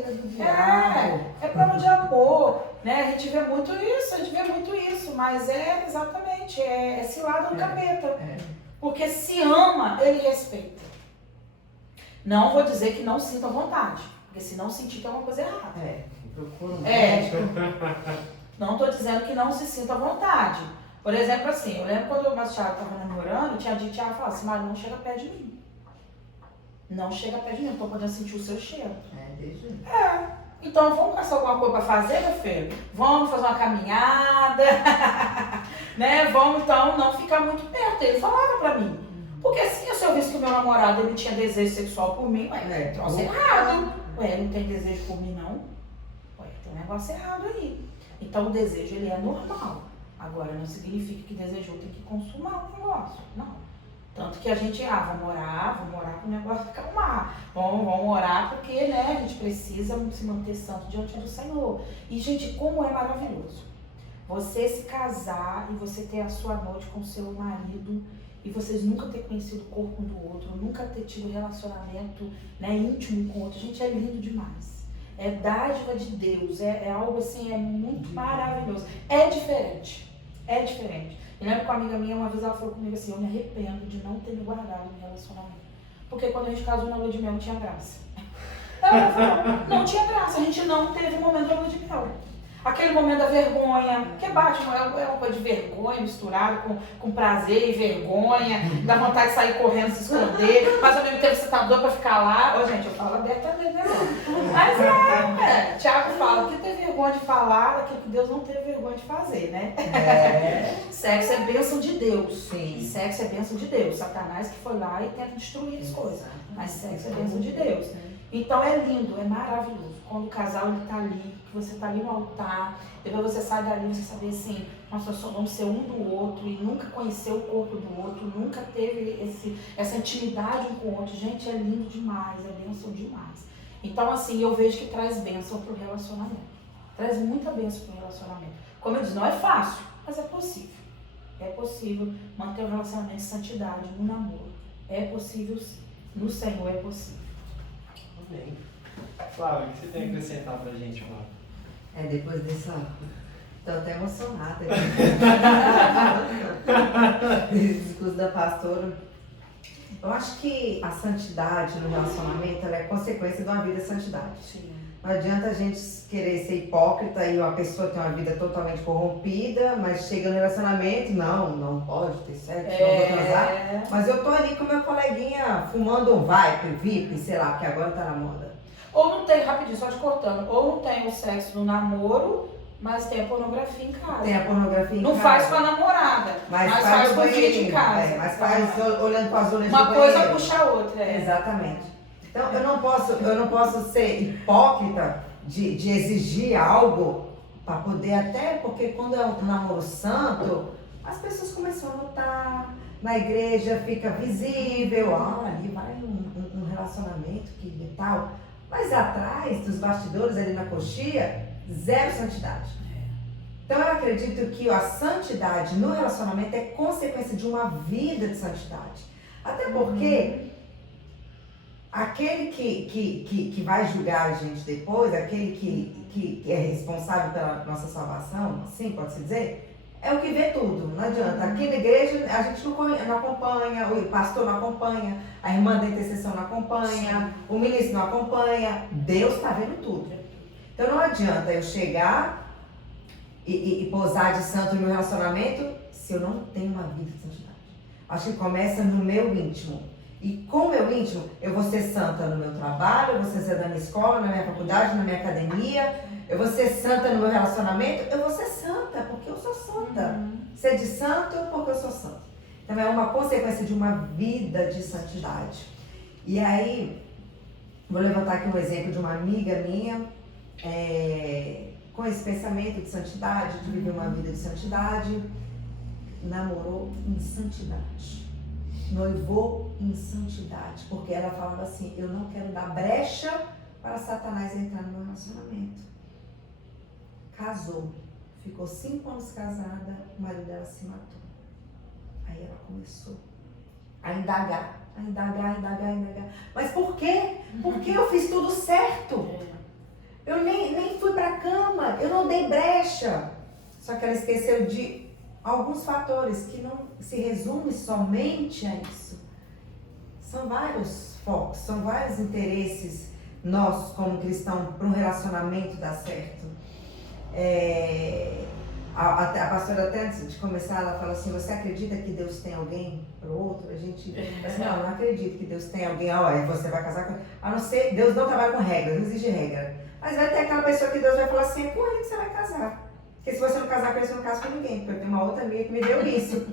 É prova de amor. Né? A gente vê muito isso, mas é exatamente, é cilada do capeta. Porque se ama, ele respeita. Não vou dizer que não sinta vontade, porque se não sentir, tem uma coisa errada. Procura um médico. Não estou dizendo que não se sinta vontade. Por exemplo, assim, eu lembro quando o Thiago estava namorando, tinha dia que o Thiago falava assim, Mari, não chega perto de mim. Não chega perto de mim, estou podendo sentir o seu cheiro. Então vamos caçar alguma coisa para fazer, meu filho? Vamos fazer uma caminhada, né? Vamos então não ficar muito perto. Ele falava pra mim. Porque assim, se eu visse que o meu namorado ele tinha desejo sexual por mim, troço errado. Não tem desejo por mim não? Tem um negócio errado aí. Então o desejo ele é normal. Agora não significa que desejou tem que consumar o negócio. Não. Tanto que a gente, vamos orar para o negócio acalmar. Vamos orar porque, né, a gente precisa se manter santo diante do Senhor. E, gente, como é maravilhoso você se casar e você ter a sua noite com o seu marido e vocês nunca ter conhecido o corpo um do outro, nunca ter tido relacionamento, né, íntimo com o outro. Gente, é lindo demais. É dádiva de Deus, é algo assim, é muito maravilhoso. É diferente. Eu lembro que uma amiga minha, uma vez ela falou comigo assim, eu me arrependo de não ter me guardado no relacionamento. Porque quando a gente casou na lua de mel não tinha graça. Ela falou, não tinha graça, a gente não teve o momento da lua de mel. Aquele momento da vergonha, que bate, é uma coisa de vergonha misturada com prazer e vergonha, dá vontade de sair correndo, se esconder, mas ao mesmo tempo você tá doido pra ficar lá. Gente, eu falo abertamente, né? Mas Tiago fala que ter vergonha de falar daquilo que Deus não teve vergonha de fazer, né? Sexo é bênção de Deus. Sim. Sexo é bênção de Deus. Satanás que foi lá e tenta destruir as coisas. Mas sexo é bênção de Deus. Então é lindo, é maravilhoso. Quando o casal está ali, que você está ali no altar, depois você sai dali, você sabe assim, nós só vamos ser um do outro e nunca conheceu o corpo do outro, nunca teve essa intimidade um com o outro. Gente, é lindo demais, é bênção demais. Então assim, eu vejo que traz bênção para o relacionamento. Traz muita bênção para o relacionamento. Como eu disse, não é fácil, mas é possível. É possível manter um relacionamento de santidade no namoro. É possível sim. No Senhor é possível. Amém. Flávia, o que você tem a acrescentar pra gente, Flávia? Depois dessa... Tô até emocionada. Esse discurso da pastora. Eu acho que a santidade no relacionamento ela é consequência de uma vida de santidade. Sim. Não adianta a gente querer ser hipócrita e uma pessoa ter uma vida totalmente corrompida, mas chega no relacionamento, não pode ter sexo, não vou transar. Mas eu tô ali com minha coleguinha fumando um Viper, VIP, sei lá, porque agora tá na moda. Ou não tem, rapidinho, só te cortando, ou não tem o sexo no namoro, mas tem a pornografia em casa. Tem a pornografia em não casa. Não faz com a namorada, mas faz com o filho de casa. Mas faz olhando para as olhas do uma banheiro. coisa puxa a outra. Exatamente. Então eu não posso ser hipócrita de exigir algo para poder até, porque quando é um namoro santo, as pessoas começam a notar, na igreja fica visível, ali vai um relacionamento que e tal. Mas atrás dos bastidores, ali na coxia, zero santidade. Então eu acredito que a santidade no relacionamento é consequência de uma vida de santidade. Até porque aquele que vai julgar a gente depois, aquele que é responsável pela nossa salvação, assim pode-se dizer, é o que vê tudo, não adianta. Aqui na igreja a gente não acompanha, o pastor não acompanha, a irmã da intercessão não acompanha, o ministro não acompanha, Deus está vendo tudo. Então não adianta eu chegar e pousar de santo no meu relacionamento se eu não tenho uma vida de santidade. Acho que começa no meu íntimo. E com o meu íntimo, eu vou ser santa no meu trabalho, eu vou ser santa na minha escola, na minha faculdade, na minha academia, eu vou ser santa no meu relacionamento, eu vou ser santa porque eu sou santa. Ser de santo porque eu sou santa. Então é uma consequência de uma vida de santidade. E aí, vou levantar aqui um exemplo de uma amiga minha, com esse pensamento de santidade, de viver uma vida de santidade, namorou em santidade, noivou em santidade, porque ela falava assim, eu não quero dar brecha para Satanás entrar no meu relacionamento. Casou, ficou 5 anos casada, o marido dela se matou. Aí ela começou a indagar. Mas por quê? Porque eu fiz tudo certo. Eu nem fui pra cama, eu não dei brecha. Só que ela esqueceu de alguns fatores que não se resume somente a isso. São vários focos, são vários interesses nossos como cristãos para um relacionamento dar certo. A pastora até antes de começar, ela fala assim, você acredita que Deus tem alguém para o outro? A gente assim, não acredito que Deus tem alguém, você vai casar com... A não ser, Deus não trabalha com regra, não exige regra. Mas vai ter aquela pessoa que Deus vai falar assim, é com ele que você vai casar. Porque se você não casar com ele, você não casa com ninguém. Porque eu tenho uma outra amiga que me deu isso.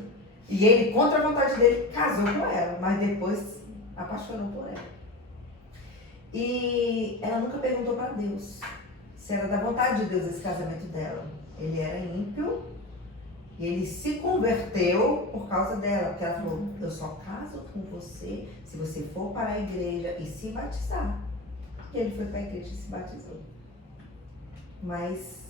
E ele, contra a vontade dele, casou com ela, mas depois apaixonou por ela. E ela nunca perguntou para Deus se era da vontade de Deus esse casamento dela. Ele era ímpio e ele se converteu por causa dela, porque ela falou, eu só caso com você se você for para a igreja e se batizar. E ele foi para a igreja e se batizou. Mas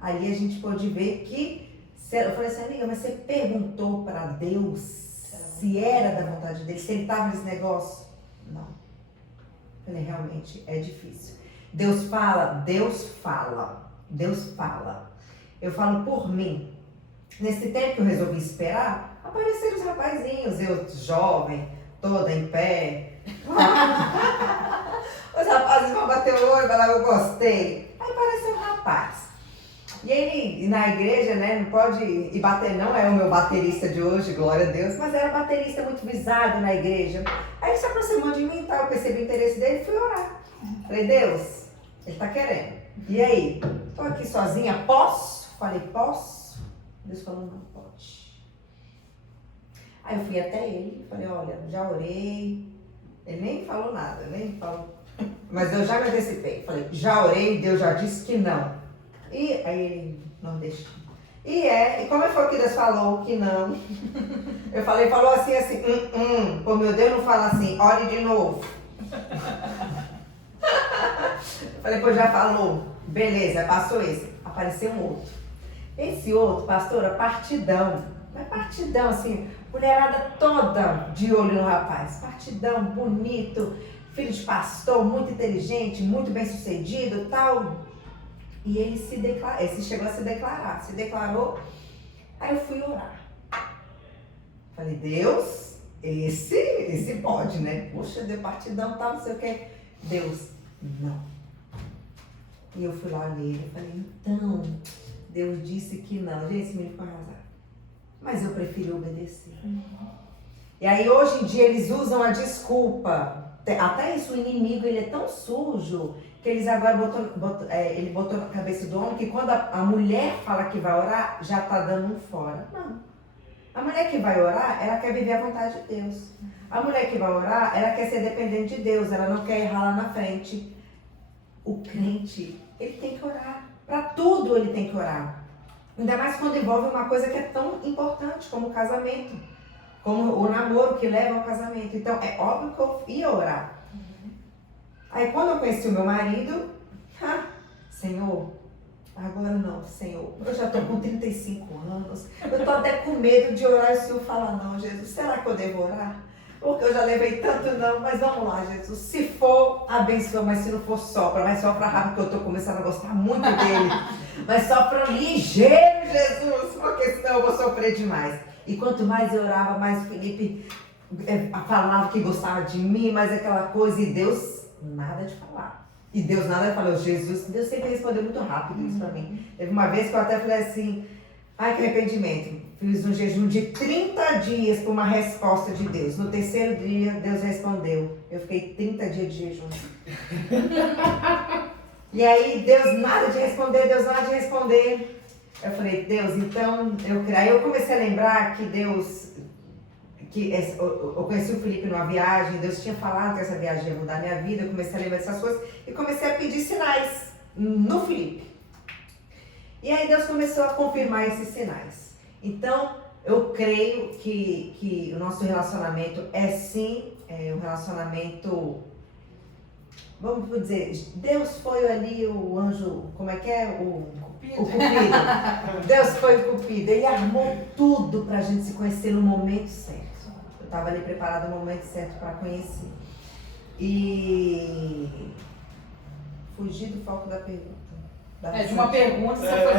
ali a gente pôde ver que, eu falei assim, amiga, mas você perguntou para Deus se era da vontade dele, se ele estava nesse negócio? Não. Eu falei, realmente é difícil. Deus fala, Deus fala, Deus fala. Eu falo por mim. Nesse tempo que eu resolvi esperar, apareceram os rapazinhos, eu jovem, toda em pé. Os rapazes vão bater o olho, falar, eu gostei. Aí apareceu um rapaz. E ele, na igreja, né, não pode ir bater, não é o meu baterista de hoje, glória a Deus, mas era um baterista muito visado na igreja. Aí ele se aproximou de mim, eu percebi o interesse dele e fui orar. Falei, Deus, ele tá querendo. E aí? Tô aqui sozinha, posso? Falei, posso? Deus falou, não pode. Aí eu fui até ele, falei, olha, já orei. Ele nem falou nada, nem falou. Mas eu já me antecipei. Falei, já orei, Deus já disse que não. E aí ele, nordestino. E como foi que Deus falou que não? Eu falei, falou assim, pô, meu Deus, não fala assim, ore de novo. Eu falei, pô, já falou. Beleza, passou esse. Apareceu um outro. Esse outro, pastora, partidão. Mas partidão, assim, mulherada toda de olho no rapaz. Partidão, bonito, filho de pastor, muito inteligente, muito bem sucedido, tal. E ele chegou a se declarar, se declarou. Aí eu fui orar. Falei, Deus, esse pode, né? Poxa, deu partidão, tal, não sei o que. Deus, não. E eu fui lá nele, falei, então, Deus disse que não. Gente, esse menino ficou arrasado. Mas eu preferi obedecer. E aí, hoje em dia, eles usam a desculpa. Até isso, o inimigo, ele é tão sujo que eles agora ele botou na cabeça do homem que quando a mulher fala que vai orar, já tá dando um fora. Não. A mulher que vai orar, ela quer viver a vontade de Deus. A mulher que vai orar, ela quer ser dependente de Deus, ela não quer errar lá na frente. O crente, ele tem que orar. Para tudo ele tem que orar. Ainda mais quando envolve uma coisa que é tão importante como o casamento. Como o namoro que leva ao casamento. Então, é óbvio que eu ia orar. Aí, quando eu conheci o meu marido, Senhor, agora não, Senhor, eu já estou com 35 anos, eu estou até com medo de orar e o Senhor fala, não, Jesus, será que eu devo orar? Porque eu já levei tanto não, mas vamos lá, Jesus, se for, abençoa, mas se não for, sopra, mas sopra rápido, porque eu estou começando a gostar muito dele, mas sopra ligeiro, Jesus, porque senão eu vou sofrer demais. E quanto mais eu orava, mais o Felipe falava que gostava de mim, mais aquela coisa, e Deus, nada de falar. E Deus nada falou, Jesus, Deus sempre respondeu muito rápido isso pra mim. Teve uma vez que eu até falei assim, ai que arrependimento. Fiz um jejum de 30 dias por uma resposta de Deus. No terceiro dia, Deus respondeu. Eu fiquei 30 dias de jejum. E aí, Deus nada de responder, Deus nada de responder. Eu falei, Deus, então, eu creio. Aí eu comecei a lembrar que Deus, eu conheci o Felipe numa viagem, Deus tinha falado que essa viagem ia mudar a minha vida, eu comecei a lembrar dessas coisas e comecei a pedir sinais no Felipe. E aí Deus começou a confirmar esses sinais. Então, eu creio que o nosso relacionamento é sim um relacionamento, vamos dizer, Deus foi ali o anjo, como é que é? O Cupido. Deus foi o Cupido. Ele armou tudo pra gente se conhecer no momento certo. Eu estava ali preparada no momento certo para conhecer. E fugi do foco da pergunta. De uma pergunta você foi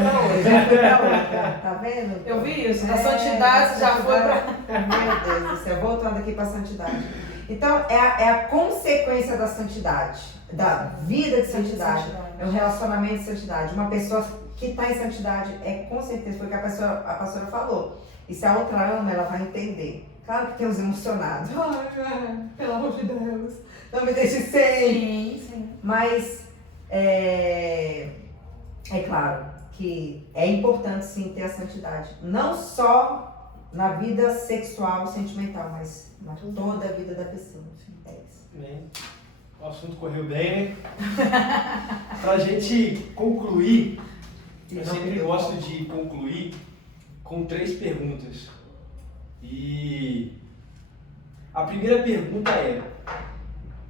pra outra. Tá vendo? Eu vi isso. Da santidade já foi pra... Meu Deus do céu, voltando aqui pra santidade. Então, é a consequência da santidade, da vida de santidade. É um relacionamento de santidade. Uma pessoa que está em santidade com certeza, foi o que a pastora falou. E se a outra ama, ela vai entender. Claro que tem os emocionados. Ai, pelo amor de Deus, não me deixe sem. Sim. Mas é claro que é importante sim ter a santidade. Não só na vida sexual, sentimental, mas na toda a vida da pessoa. É isso. Bem, o assunto correu bem, né? Pra gente concluir, eu sempre gosto de concluir com 3 perguntas. E a primeira pergunta é: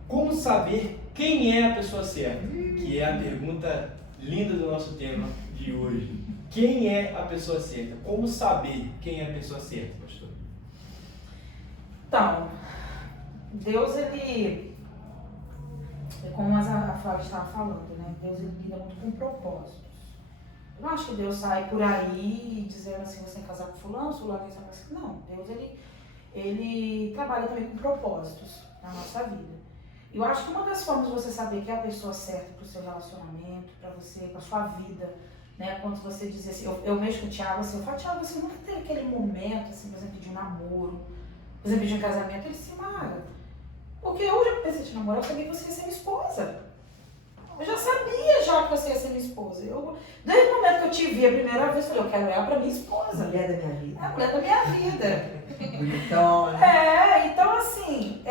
como saber quem é a pessoa certa? Que é a pergunta linda do nosso tema de hoje. Quem é a pessoa certa? Como saber quem é a pessoa certa, pastor? Então, Deus, ele, como a Flávia estava falando, né? Deus, ele lida muito com propósitos. Eu não acho que Deus sai por aí dizendo assim, você tem que casar com fulano tem que casar com assim. Não, Deus, ele trabalha também com propósitos na nossa vida. Eu acho que uma das formas de você saber que é a pessoa certa para o seu relacionamento, para você, para a sua vida, né? Quando você diz assim, eu mexo com o Thiago, assim, eu falo, Thiago, você nunca teve aquele momento, assim, por exemplo, de um namoro, por exemplo, de um casamento, ele se Mara. Porque eu já comecei a te namorar, eu sabia que você ia ser minha esposa. Eu já sabia já que você ia ser minha esposa. Desde o momento que eu te vi a primeira vez, eu falei, eu quero ela para minha esposa. A mulher da minha vida. É a mulher da minha vida. Bonitona. Então assim,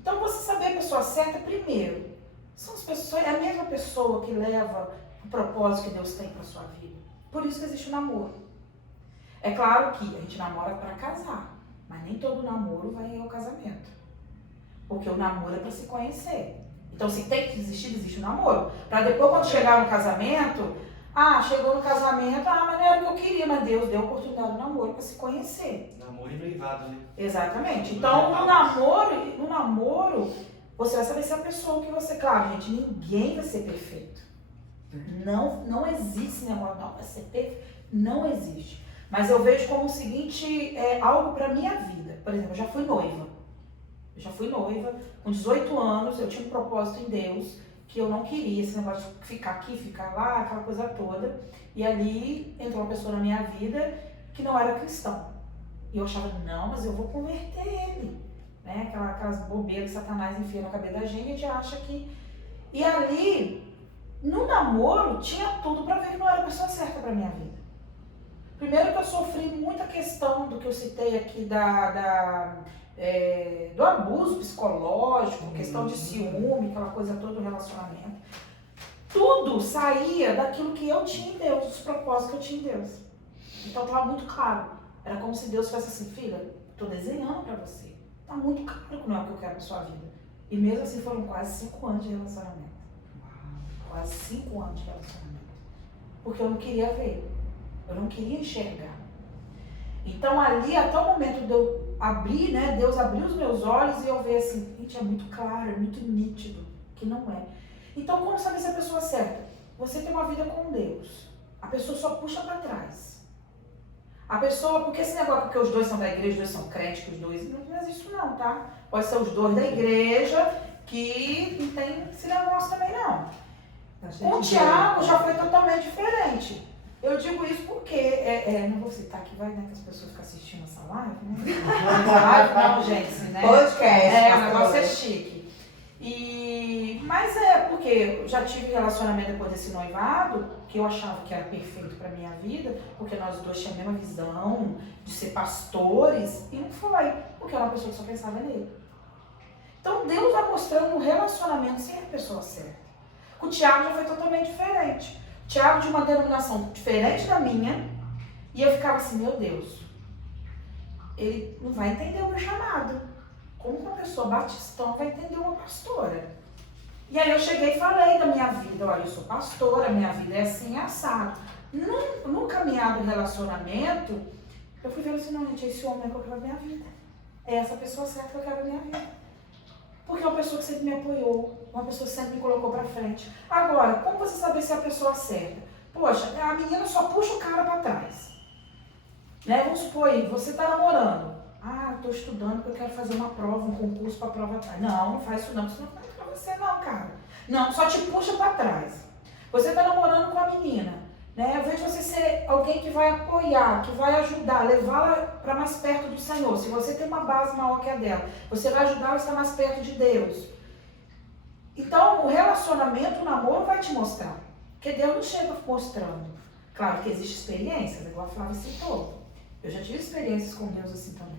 então você saber a pessoa certa, primeiro, são as pessoas, é a mesma pessoa que leva o propósito que Deus tem para sua vida. Por isso que existe o namoro. É claro que a gente namora para casar, mas nem todo namoro vai ao casamento. Porque o namoro é para se conhecer. Então, se tem que desistir, desiste o namoro. Para depois, quando chegar no casamento, chegou no casamento, mas não era o que eu queria, mas Deus deu a oportunidade do namoro para se conhecer. Namoro e noivado, né? Exatamente. Então, no namoro, você vai saber se é a pessoa que você... Claro, gente, ninguém vai ser perfeito. Não existe namoro, não vai ser perfeito. Não existe. Mas eu vejo como o seguinte, algo para minha vida. Por exemplo, eu já fui noiva. Com 18 anos, eu tinha um propósito em Deus, que eu não queria esse negócio de ficar aqui, ficar lá, aquela coisa toda. E ali entrou uma pessoa na minha vida que não era cristão. E eu achava, não, mas eu vou converter ele. Né? Aquelas bobeiras que Satanás enfia na cabeça da gente, a gente acha que... E ali, no namoro, tinha tudo para ver que não era a pessoa certa para minha vida. Primeiro que eu sofri muita questão do que eu citei aqui do abuso psicológico, questão de ciúme, aquela coisa toda do relacionamento. Tudo saía daquilo que eu tinha em Deus, dos propósitos que eu tinha em Deus. Então estava muito claro. Era como se Deus fosse assim, filha, estou desenhando para você. Está muito claro que não é o que eu quero para sua vida. E mesmo assim foram quase 5 anos de relacionamento. Quase 5 anos de relacionamento. Porque eu não queria ver. Eu não queria enxergar. Então ali, até o momento de eu abrir, né, Deus abriu os meus olhos e eu ver assim, gente, é muito claro, é muito nítido, que não é. Então, como saber se a pessoa é certa? Você tem uma vida com Deus. A pessoa só puxa para trás. A pessoa, porque esse negócio, porque os dois são da igreja, os dois são crentes, que os dois, não existe isso não, tá? Pode ser os dois da igreja, que não tem esse negócio também não. Tá cheio Com o de Thiago jeito. já foi totalmente diferente. Eu digo isso porque, não vou citar aqui, vai, né, que as pessoas ficam assistindo essa live, né? Live não, gente, né? Podcast. O negócio é chique. Mas porque eu já tive relacionamento depois desse noivado, que eu achava que era perfeito pra minha vida, porque nós dois tínhamos a mesma visão de ser pastores, e não foi, porque era uma pessoa que só pensava nele. Então Deus vai mostrando um relacionamento sem a pessoa certa. Com o Thiago já foi totalmente diferente. O Thiago de uma denominação diferente da minha, e eu ficava assim, meu Deus, ele não vai entender o meu chamado. Como uma pessoa batistão vai entender uma pastora? E aí eu cheguei e falei da minha vida, olha, eu sou pastora, minha vida é assim, assado. No caminhar do relacionamento, eu fui vendo assim, não, gente, esse homem é que eu quero na minha vida. É essa pessoa certa que eu quero na minha vida. Porque é uma pessoa que sempre me apoiou, uma pessoa que sempre me colocou pra frente. Agora, como você saber se é a pessoa certa? Poxa, a menina só puxa o cara pra trás. Né? Vamos supor aí, você tá namorando. Ah, eu tô estudando porque eu quero fazer uma prova, um concurso pra prova atrás. Não, não faz isso não, isso não faz pra você não, cara. Não, só te puxa pra trás. Você tá namorando com a menina, né? Eu vejo você ser alguém que vai apoiar, que vai ajudar, levá-la para mais perto do Senhor. Se você tem uma base maior que a dela, você vai ajudá-la a estar mais perto de Deus. Então, o relacionamento, o namoro vai te mostrar. Porque Deus não chega mostrando. Claro que existe experiências, igual a Flávia citou. Eu já tive experiências com Deus assim também.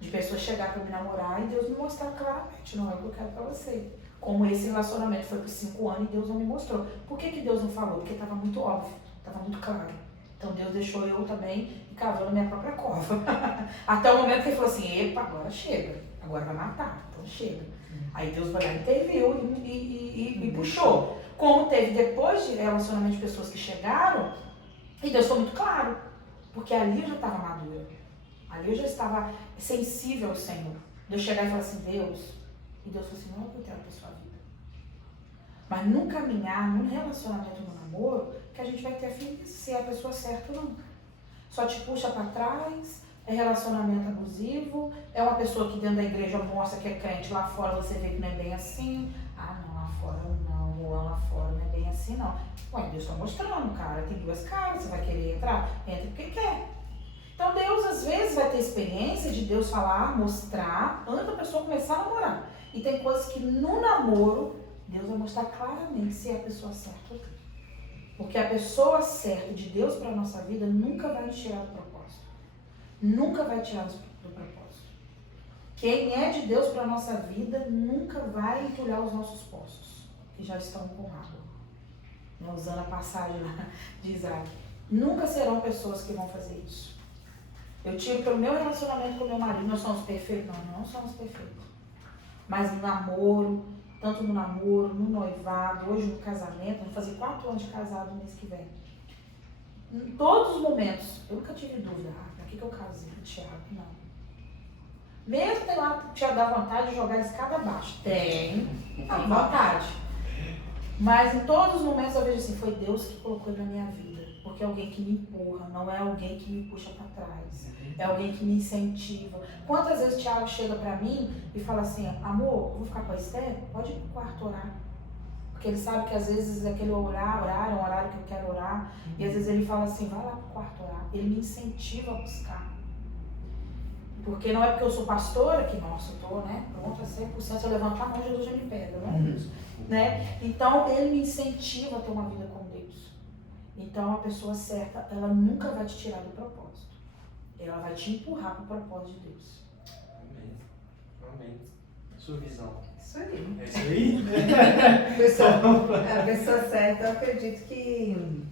De pessoas chegar para me namorar e Deus me mostrar claramente, não é o que eu quero para você. Como esse relacionamento foi por 5 anos e Deus não me mostrou. Por que Deus não falou? Porque estava muito óbvio, estava muito claro. Então Deus deixou eu também cavando minha própria cova. Até o momento que ele falou assim, epa, agora chega, agora vai matar, então chega. Aí Deus vai lá e interviu e puxou. Como teve depois de relacionamento de pessoas que chegaram, e Deus foi muito claro. Porque ali eu já estava madura. Ali eu já estava sensível ao Senhor. De eu chegar e falar assim, Deus. E Deus falou assim, não é o que eu quero para sua vida. Mas num caminhar, num relacionamento, no namoro, que a gente vai ter afim se é a pessoa certa ou não. Só te puxa para trás, é relacionamento abusivo, é uma pessoa que dentro da igreja mostra que é crente, lá fora você vê que não é bem assim. Ah, não, lá fora não, ou lá fora não é bem assim, não. Ué, Deus está mostrando, cara, tem 2 caras, você vai querer entrar? Entra porque quer. Então Deus às vezes vai ter experiência de Deus falar, mostrar, antes da pessoa começar a namorar. E tem coisas que no namoro, Deus vai mostrar claramente se é a pessoa certa ou não. Porque a pessoa certa de Deus para a nossa vida nunca vai nos tirar do propósito. Nunca vai tirar do propósito. Quem é de Deus para a nossa vida nunca vai entulhar os nossos poços, que já estão com água. Usando a passagem lá de Isaac. Nunca serão pessoas que vão fazer isso. Eu tiro pelo meu relacionamento com meu marido, nós somos perfeitos? Não somos perfeitos. Mas no namoro, tanto no namoro, no noivado, hoje no casamento, vamos fazer 4 anos de casado no mês que vem. Em todos os momentos, eu nunca tive dúvida, pra que eu casei com o Thiago? Não. Mesmo tem lá que tinha dado vontade de jogar a escada abaixo. Tem vontade. Mas em todos os momentos eu vejo assim, foi Deus que colocou ele na minha vida. Porque é alguém que me empurra, não é alguém que me puxa para trás. É alguém que me incentiva. Quantas vezes o Thiago chega para mim e fala assim, amor, eu vou ficar com a Esther? Pode ir pro quarto orar. Porque ele sabe que às vezes aquele horário é um horário que eu quero orar. E às vezes ele fala assim, vai lá pro quarto orar. Ele me incentiva a buscar. Porque não é porque eu sou pastora que, nossa, eu tô, né, pronta, 100%, se eu levantar a mão, Jesus já me pega, né? Então, ele me incentiva a ter uma vida com Deus. Então, a pessoa certa, ela nunca vai te tirar do propósito. Ela vai te empurrar para o propósito de Deus. Amém. Amém. Sua visão. Isso aí. É isso aí? A pessoa certa, eu acredito que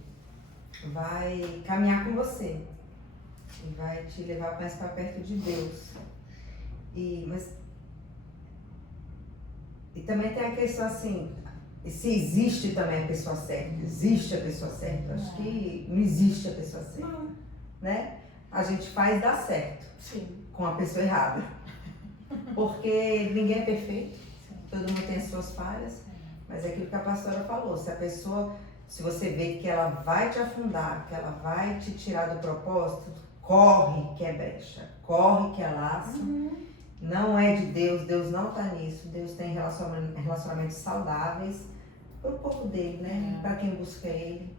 vai caminhar com você. E vai te levar mais para perto de Deus. E também tem a questão assim, se existe também a pessoa certa. Existe a pessoa certa? Acho que não existe a pessoa certa. Não. Né? A gente faz dar certo. Sim. Com a pessoa errada. Porque ninguém é perfeito. Todo mundo tem as suas falhas. Mas é aquilo que a pastora falou. Se você vê que ela vai te afundar, que ela vai te tirar do propósito, corre que é brecha, corre que é laço, não é de Deus, Deus não está nisso. Deus tem relacionamentos saudáveis para o povo dele, né? Para quem busca ele.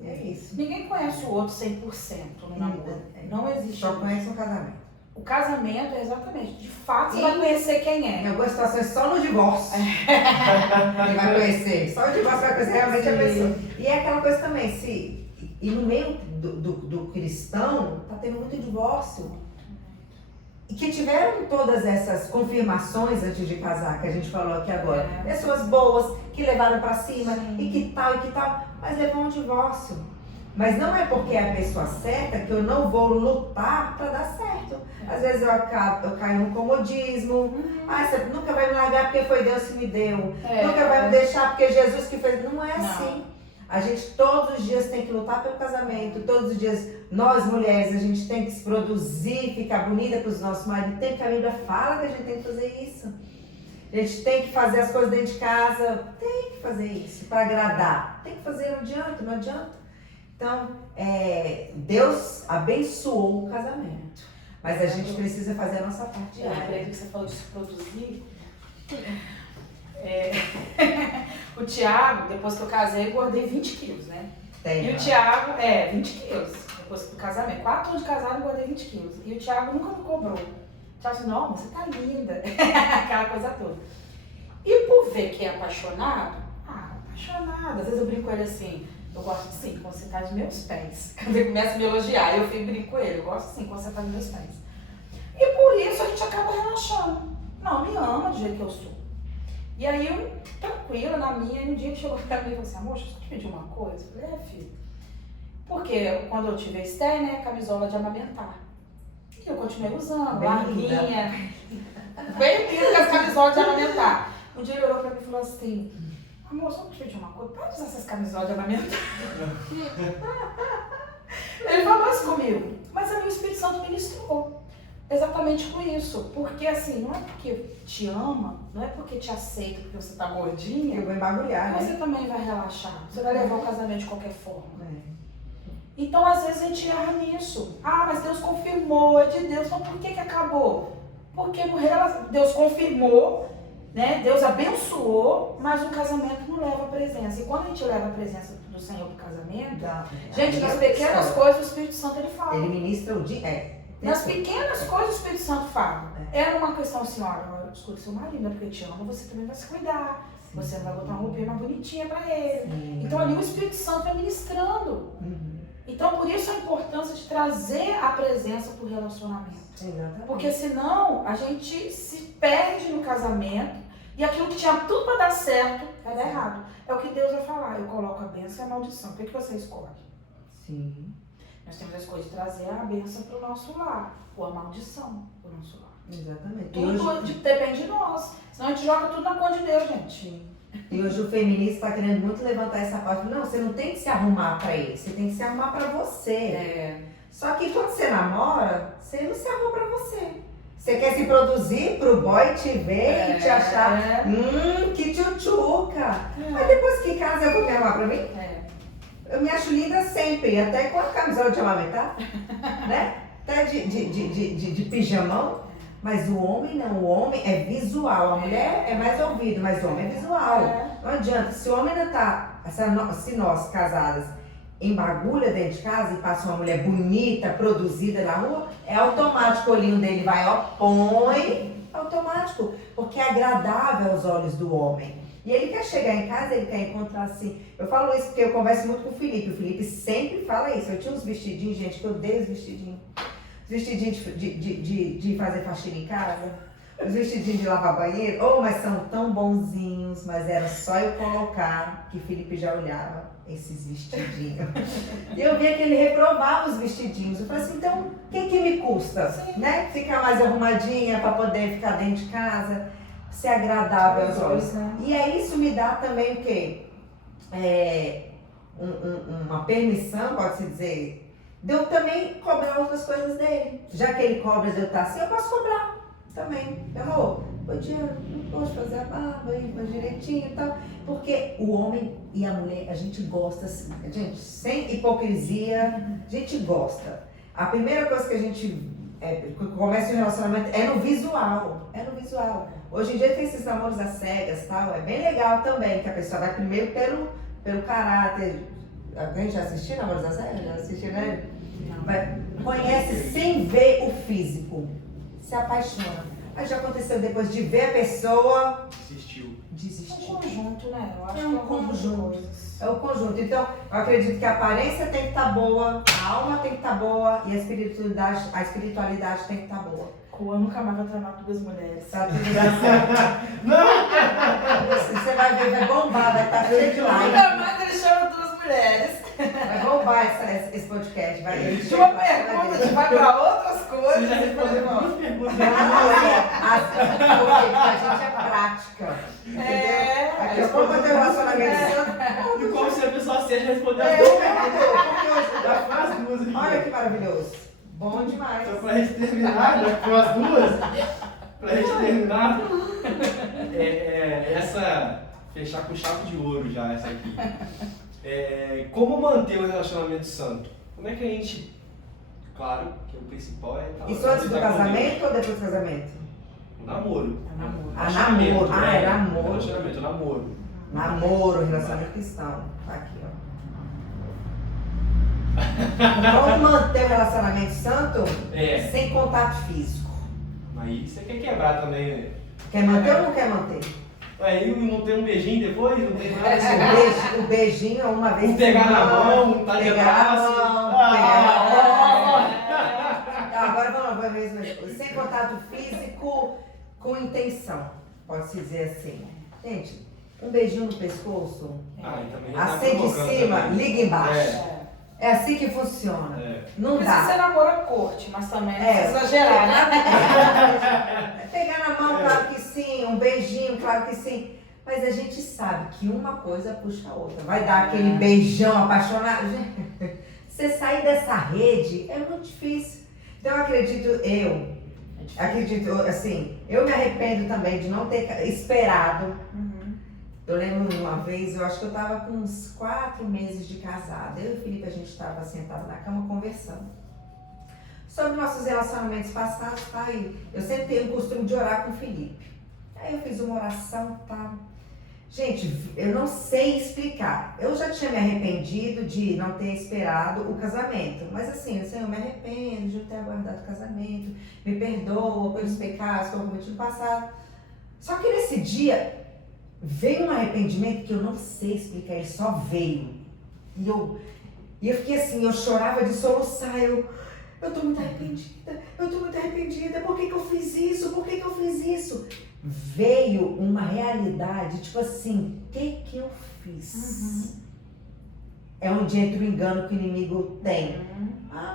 E é isso. Ninguém conhece o outro 100% no namoro. Não existe. Só conhece um casamento. O casamento é exatamente, de fato, você vai conhecer quem é. Em algumas situações, só no divórcio. Ele vai conhecer. Só o divórcio vai conhecer realmente a pessoa. E é aquela coisa também, e no meio do cristão, tá tendo muito divórcio. E que tiveram todas essas confirmações antes de casar, que a gente falou aqui agora. Pessoas boas, que levaram pra cima, e que tal, mas levou um divórcio. Mas não é porque é a pessoa certa que eu não vou lutar para dar certo. Às vezes eu caio no comodismo. Você nunca vai me largar porque foi Deus que me deu. Nunca vai me deixar porque Jesus que fez. Não é assim. A gente todos os dias tem que lutar pelo casamento. Todos os dias, nós mulheres, a gente tem que se produzir, ficar bonita para os nossos maridos. Tem que, a Bíblia fala que a gente tem que fazer isso. A gente tem que fazer as coisas dentro de casa. Tem que fazer isso para agradar. Tem que fazer, não adianta. Então, Deus abençoou o casamento, mas a gente precisa fazer a nossa parte diária. Lembrei que você falou de se produzir. O Thiago, depois que eu casei, eu engordei 20 quilos, né? E o Thiago, 20 quilos, depois do casamento. 4 anos de casado, eu engordei 20 quilos. E o Thiago nunca me cobrou. O Thiago disse, não, você tá linda. Aquela coisa toda. E por ver que é apaixonado, às vezes eu brinco com ele assim, eu gosto sim, quando você tá de meus pés. Quando ele começa a me elogiar, eu fico brinco com ele. Eu gosto sim, quando você tá de meus pés. E por isso a gente acaba relaxando. Não, me ama do jeito que eu sou. E aí eu, tranquila, na minha, e um dia ele chegou pra mim e falou assim, amor, deixa eu te pedir uma coisa. Eu falei, filho. Porque quando eu tive a Esther, né, camisola de amamentar. E eu continuei usando, larguinha. Bem linda com as camisolas de amamentar. Um dia ele olhou pra mim e falou assim, amor, só te pedir uma coisa, pode usar essas camisolas de amamentar? Ele falou isso comigo, mas a minha Espírito Santo ministrou exatamente com isso. Porque assim, não é porque te ama, não é porque te aceita, porque você tá gordinha, eu vou embagulhar, que você também vai relaxar. Você vai levar o casamento de qualquer forma. Então, às vezes a gente erra nisso. Mas Deus confirmou, é de Deus. Então, por que acabou? Porque Deus confirmou, né? Deus abençoou, mas o casamento não leva a presença. E quando a gente leva a presença do Senhor para o casamento, gente, nas pequenas coisas o Espírito Santo ele fala. Ele ministra o dia. Nas pequenas coisas o Espírito Santo fala. Era uma questão assim, olha, escuta seu marido, porque te ama, você também vai se cuidar. Sim. Você vai botar uma roupinha mais bonitinha para ele. Sim. Então ali o Espírito Santo vai ministrando. Então por isso a importância de trazer a presença para o relacionamento. Exatamente. Porque senão a gente se perde no casamento e aquilo que tinha tudo para dar certo vai dar errado. É o que Deus vai falar. Eu coloco a bênção e a maldição. O que você escolhe? Sim. Nós temos a escolha de trazer a bênção para o nosso lar, ou a maldição para o nosso lar. Exatamente. Tudo depende de nós. Senão a gente joga tudo na conta de Deus, gente. E hoje o feminista está querendo muito levantar essa parte. Não, você não tem que se arrumar para ele, você tem que se arrumar para você. Só que quando você namora, você não se arruma para você. Você quer se produzir pro boy te ver e te achar, que tchutchuca. Mas depois que casa eu vou me arrumar para mim? Eu me acho linda sempre, até com a camisola de amamentar, né? Até de pijamão. Mas o homem não, o homem é visual. A mulher é mais ouvido, mas o homem é visual. Não adianta, se o homem não tá, se nós casadas embagulha dentro de casa e passa uma mulher bonita, produzida na rua, é automático, o olhinho dele vai, põe, automático, porque é agradável aos olhos do homem. E ele quer chegar em casa, ele quer encontrar assim. Eu falo isso porque eu converso muito com o Felipe sempre fala isso. Eu tinha uns vestidinhos, gente, que eu odeio os vestidinhos. Os vestidinhos de fazer faxina em casa, os vestidinhos de lavar banheiro, mas são tão bonzinhos, mas era só eu colocar que o Felipe já olhava esses vestidinhos. E eu via que ele reprovava os vestidinhos. Eu falei assim, então, o que me custa? Né? Ficar mais arrumadinha para poder ficar dentro de casa, ser agradável aos olhos. E aí isso me dá também o quê? Uma permissão, pode-se dizer, de eu também cobrar outras coisas dele. Já que ele cobra de eu estar assim, eu posso cobrar também. Amor, podia, não posso fazer a barba aí, mais direitinho e tal. Porque o homem e a mulher, a gente gosta assim. Gente, sem hipocrisia, a gente gosta. A primeira coisa que a gente começa o relacionamento, é no visual. Hoje em dia tem esses namoros às cegas, tal, é bem legal também, que a pessoa vai primeiro pelo caráter. Alguém já assistiu Namoros às Cegas? Já assistiu, né? Conhece sem ver o físico, se apaixona. Aí já aconteceu depois de ver a pessoa, desistiu. É um conjunto, né? Eu acho É que um é um conjunto de conjunto. coisas. É o conjunto. Então, eu acredito que a aparência tem que estar boa, a alma tem que estar boa e a espiritualidade tem que estar boa. Eu nunca mais vou treinar 2 mulheres. Tá tudo dando certo. Você vai ver, vai bombar, vai estar cheio de like. Nunca mais ele chama 2 mulheres. Vai bombar esse podcast. Vai De uma pergunta, a gente vai pra outras coisas. Você já respondeu duas perguntas. Porque a gente é prática. Entendeu? Aqui, como ter um relacionamento santo. E como se a pessoa seja responder as duas perguntas. Já faz duas aqui. Olha que maravilhoso. Bom demais. Então, pra gente terminar, já com as duas, pra gente terminar, essa, fechar com chave de ouro já, essa aqui. Como manter o relacionamento santo? Como é que a gente, claro, que o principal é... Isso antes do casamento ou depois do casamento? O namoro. Namoro. É namoro. Relacionamento, namoro. Namoro, relacionamento cristão. Tá aqui, ó. Como manter o relacionamento santo sem contato físico? Aí você quer quebrar também, né? Quer manter ou não quer manter? Aí não tem um beijinho depois? Não tem nada assim. O beijinho é uma vez. Um pegar na mão, um tá de pegar na abraço. mão, Agora vamos lá, mesmo. Sem contato físico, com intenção. Pode-se dizer assim. Gente, um beijinho no pescoço, Também acende em cima, liga embaixo. É assim que funciona. Não Não precisa ser dá. namoro corte, mas também não precisa exagerar, né? Pegar na mão, claro que sim. Um beijinho, claro que sim. Mas a gente sabe que uma coisa puxa a outra. Vai dar aquele beijão apaixonado. Gente, você sair dessa rede é muito difícil. Então eu acredito, assim, eu me arrependo também de não ter esperado. Eu lembro uma vez, eu acho que eu estava com uns 4 meses de casada. Eu e o Felipe, a gente estava sentado na cama conversando sobre nossos relacionamentos passados, tá? E eu sempre tenho o costume de orar com o Felipe. Aí eu fiz uma oração, tá? Gente, eu não sei explicar. Eu já tinha me arrependido de não ter esperado o casamento. Mas assim, Senhor, eu me arrependo de não ter aguardado o casamento. Me perdoa pelos pecados que eu cometi no passado. Só que nesse dia veio um arrependimento que eu não sei explicar, ele só veio. E eu fiquei assim, eu chorava de soluçar, eu tô muito arrependida, por que eu fiz isso? Veio uma realidade, tipo assim, o que eu fiz? É onde entra o engano que o inimigo tem.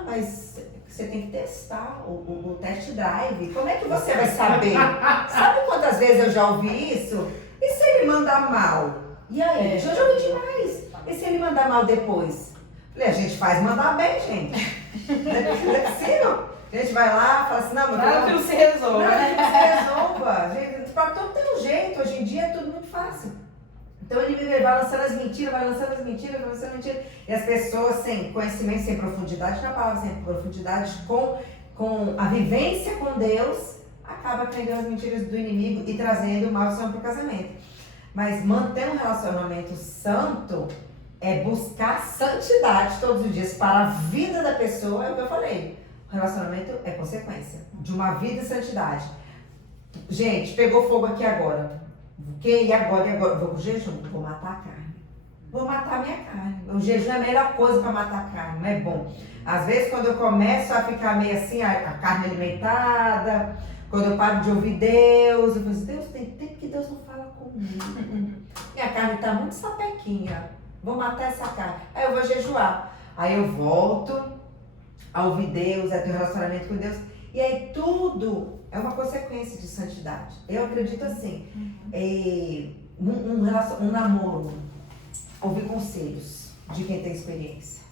Mas você tem que testar o test drive, como é que você vai saber? Sabe quantas vezes eu já ouvi isso? E se ele mandar mal? E aí? Eu já ouvi demais. E se ele mandar mal depois? Falei, a gente faz mandar bem, gente. Não é possível. A gente vai lá, fala assim, Nada que não se resolva. Nada que não se resolva. Gente, pra todo tem um jeito. Hoje em dia é tudo muito fácil. Então ele vai lançando as mentiras. E as pessoas sem conhecimento, sem profundidade, na palavra sem profundidade, com a vivência com Deus, acaba aprendendo as mentiras do inimigo e trazendo maldição para o casamento. Mas manter um relacionamento santo é buscar santidade todos os dias para a vida da pessoa, é o que eu falei. O relacionamento é consequência de uma vida de santidade. Gente, pegou fogo aqui agora. E agora? Vou pro jejum? Vou matar a carne. Vou matar a minha carne. O jejum é a melhor coisa para matar a carne, não é bom. Às vezes quando eu começo a ficar meio assim, a carne alimentada, quando eu paro de ouvir Deus, eu falo assim, Deus, tem tempo que Deus não fala comigo. Minha carne está muito sapequinha. Vou matar essa carne. Aí eu vou jejuar. Aí eu volto a ouvir Deus, a ter um relacionamento com Deus. E aí tudo é uma consequência de santidade. Eu acredito assim. Um namoro, ouvir conselhos de quem tem experiência.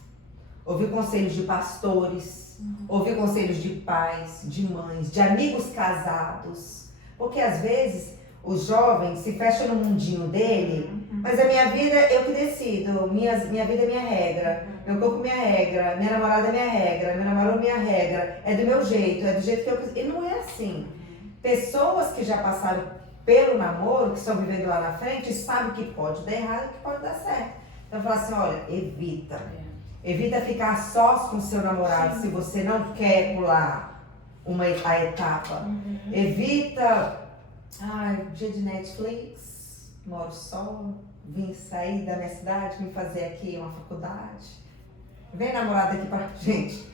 Ouvir conselhos de pastores. Ouvir conselhos de pais, de mães, de amigos casados. Porque às vezes o jovem se fecha no mundinho dele, Mas a minha vida, eu que decido. Minha vida é minha regra. Meu corpo é minha regra. Minha namorada é minha regra. Meu namorado é minha regra. É do meu jeito. É do jeito que eu quiser. E não é assim. Pessoas que já passaram pelo namoro, que estão vivendo lá na frente, sabem que pode dar errado e que pode dar certo. Então, eu falo assim, olha, evita. Evita ficar sós com o seu namorado se você não quer pular a etapa. Evita, dia de Netflix, moro só, vim sair da minha cidade, vim fazer aqui uma faculdade. Vem namorado aqui pra gente.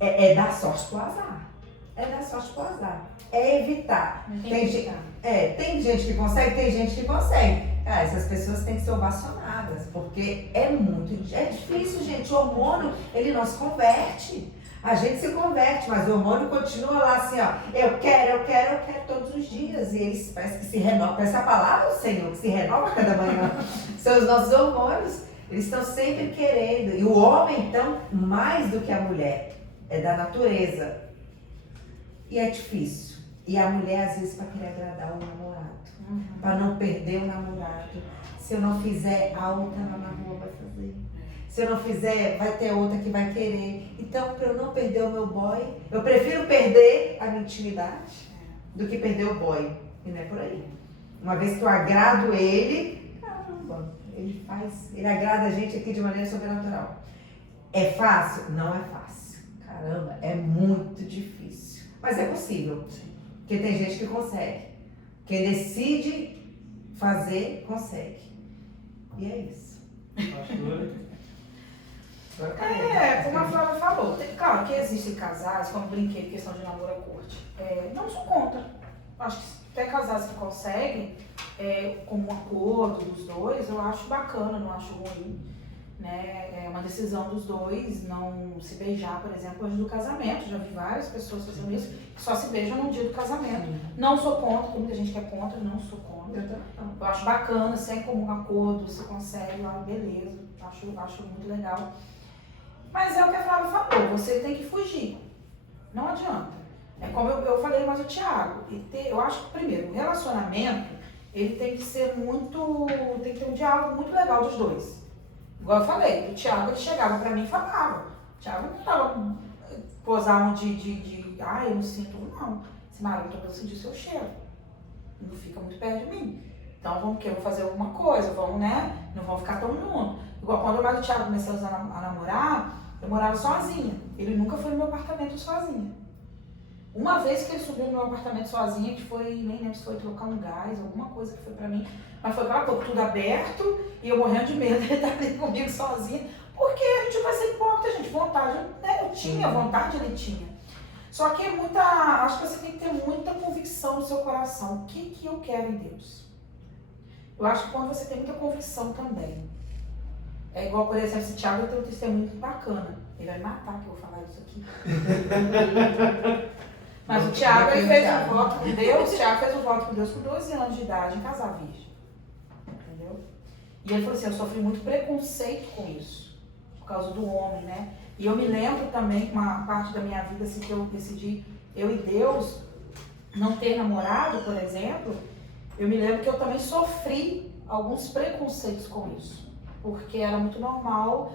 É dar sorte pro azar. É dar sorte pro azar. É evitar. Tem gente que consegue, tem gente que consegue. Cara, essas pessoas têm que ser ovacionadas, porque é difícil, gente. O hormônio, ele não se converte. A gente se converte, mas o hormônio continua lá assim, ó. Eu quero todos os dias. E eles parece que se renova. Parece a palavra do Senhor, que se renova cada manhã. São os nossos hormônios. Eles estão sempre querendo. E o homem, então, mais do que a mulher, é da natureza. E é difícil. E a mulher, às vezes, para querer agradar o namorado. Para não perder o namorado. Se eu não fizer, a outra lá na rua vai fazer. Se eu não fizer, vai ter outra que vai querer. Então, para eu não perder o meu boy, eu prefiro perder a minha intimidade do que perder o boy. E não é por aí. Uma vez que eu agrado ele, caramba, ele agrada a gente aqui de maneira sobrenatural. É fácil? Não é fácil. Caramba, é muito difícil. Mas é possível. Porque tem gente que consegue. Quem decide fazer, consegue. E é isso. Como a Flávia falou, claro que existem casais, como brinquei, questão de namoro à corte. Não sou contra. Acho que até casais que conseguem, como um acordo dos dois, eu acho bacana, não acho ruim. Né? É uma decisão dos dois não se beijar, por exemplo, antes do casamento. Já vi várias pessoas fazendo isso, que só se beijam no dia do casamento. Não sou contra, tem muita gente que é contra, não sou contra. Eu acho bacana, se é como um acordo, se consegue, beleza, acho muito legal. Mas é o que a Flávia falou, você tem que fugir, não adianta. É como eu falei mais o Thiago, eu acho que primeiro, o relacionamento, ele tem que ser tem que ter um diálogo muito legal dos dois. Igual eu falei, o Thiago, ele chegava pra mim e falava. O Thiago não tava posar eu não sinto, não. Esse marido, eu preciso sentir seu cheiro. Não fica muito perto de mim. Então, vamos fazer alguma coisa, não vamos ficar tão juntos. Igual quando eu mais o Thiago comecei a namorar, eu morava sozinha. Ele nunca foi no meu apartamento sozinha. Uma vez que ele subiu no meu apartamento sozinha, que foi, nem lembro se foi trocar um gás, alguma coisa que foi pra mim, mas foi aquela coisa, tudo aberto, e eu morrendo de medo de ele estar ali comigo sozinha, porque a gente vai ser hipócrita, gente, vontade, né? Eu tinha vontade, ele tinha. Só que acho que você tem que ter muita convicção no seu coração, o que eu quero em Deus. Eu acho que quando você tem muita convicção também, é igual, por exemplo, esse Thiago tem um testemunho muito bacana, ele vai me matar que eu vou falar isso aqui. Mas o Thiago, ele fez um voto com Deus, com 12 anos de idade, em casar virgem. Entendeu? E ele falou assim, eu sofri muito preconceito com isso, por causa do homem, né? E eu me lembro também, uma parte da minha vida, assim, que eu decidi, eu e Deus, não ter namorado, por exemplo, eu me lembro que eu também sofri alguns preconceitos com isso. Porque era muito normal,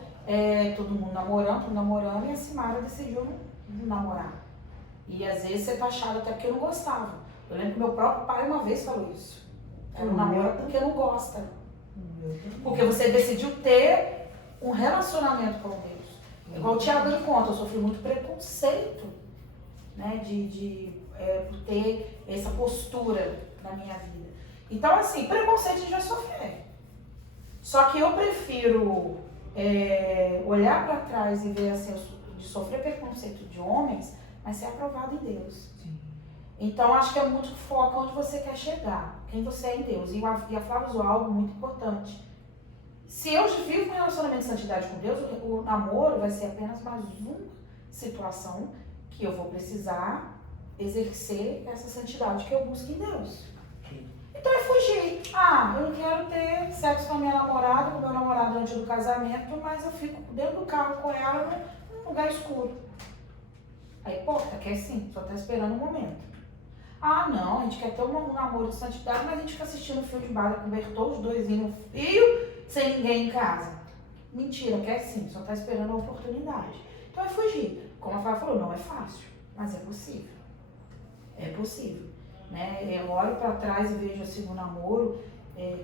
todo mundo namorando, e a Simara decidiu não namorar. E às vezes você tá achado até porque eu não gostava. Eu lembro que meu próprio pai uma vez falou isso. Não namora porque não gosta. Porque você decidiu ter um relacionamento com Deus. Igual o Thiago ele conta, eu sofri muito preconceito, né, por ter essa postura na minha vida. Então assim, preconceito a gente vai sofrer. Só que eu prefiro olhar para trás e ver assim, de sofrer preconceito de homens, mas ser aprovado em Deus. Sim. Então, acho que é muito foco onde você quer chegar, quem você é em Deus. E a Flávia usou algo muito importante. Se eu vivo um relacionamento de santidade com Deus, o namoro vai ser apenas mais uma situação que eu vou precisar exercer essa santidade que eu busco em Deus. Sim. Então, é fugir. Eu não quero ter sexo com a minha namorada, com o meu namorado antes do casamento, mas eu fico dentro do carro com ela num lugar escuro. A hipócrita quer sim, só está esperando um momento. Ah, não, a gente quer ter um namoro de santidade, mas a gente fica assistindo um filme de bala com os dois no fio, sem ninguém em casa. Mentira, quer sim, só tá esperando a oportunidade. Então é fugir. Como a Flávia falou, não é fácil, mas é possível. É possível. Né? Eu olho para trás e vejo assim no namoro,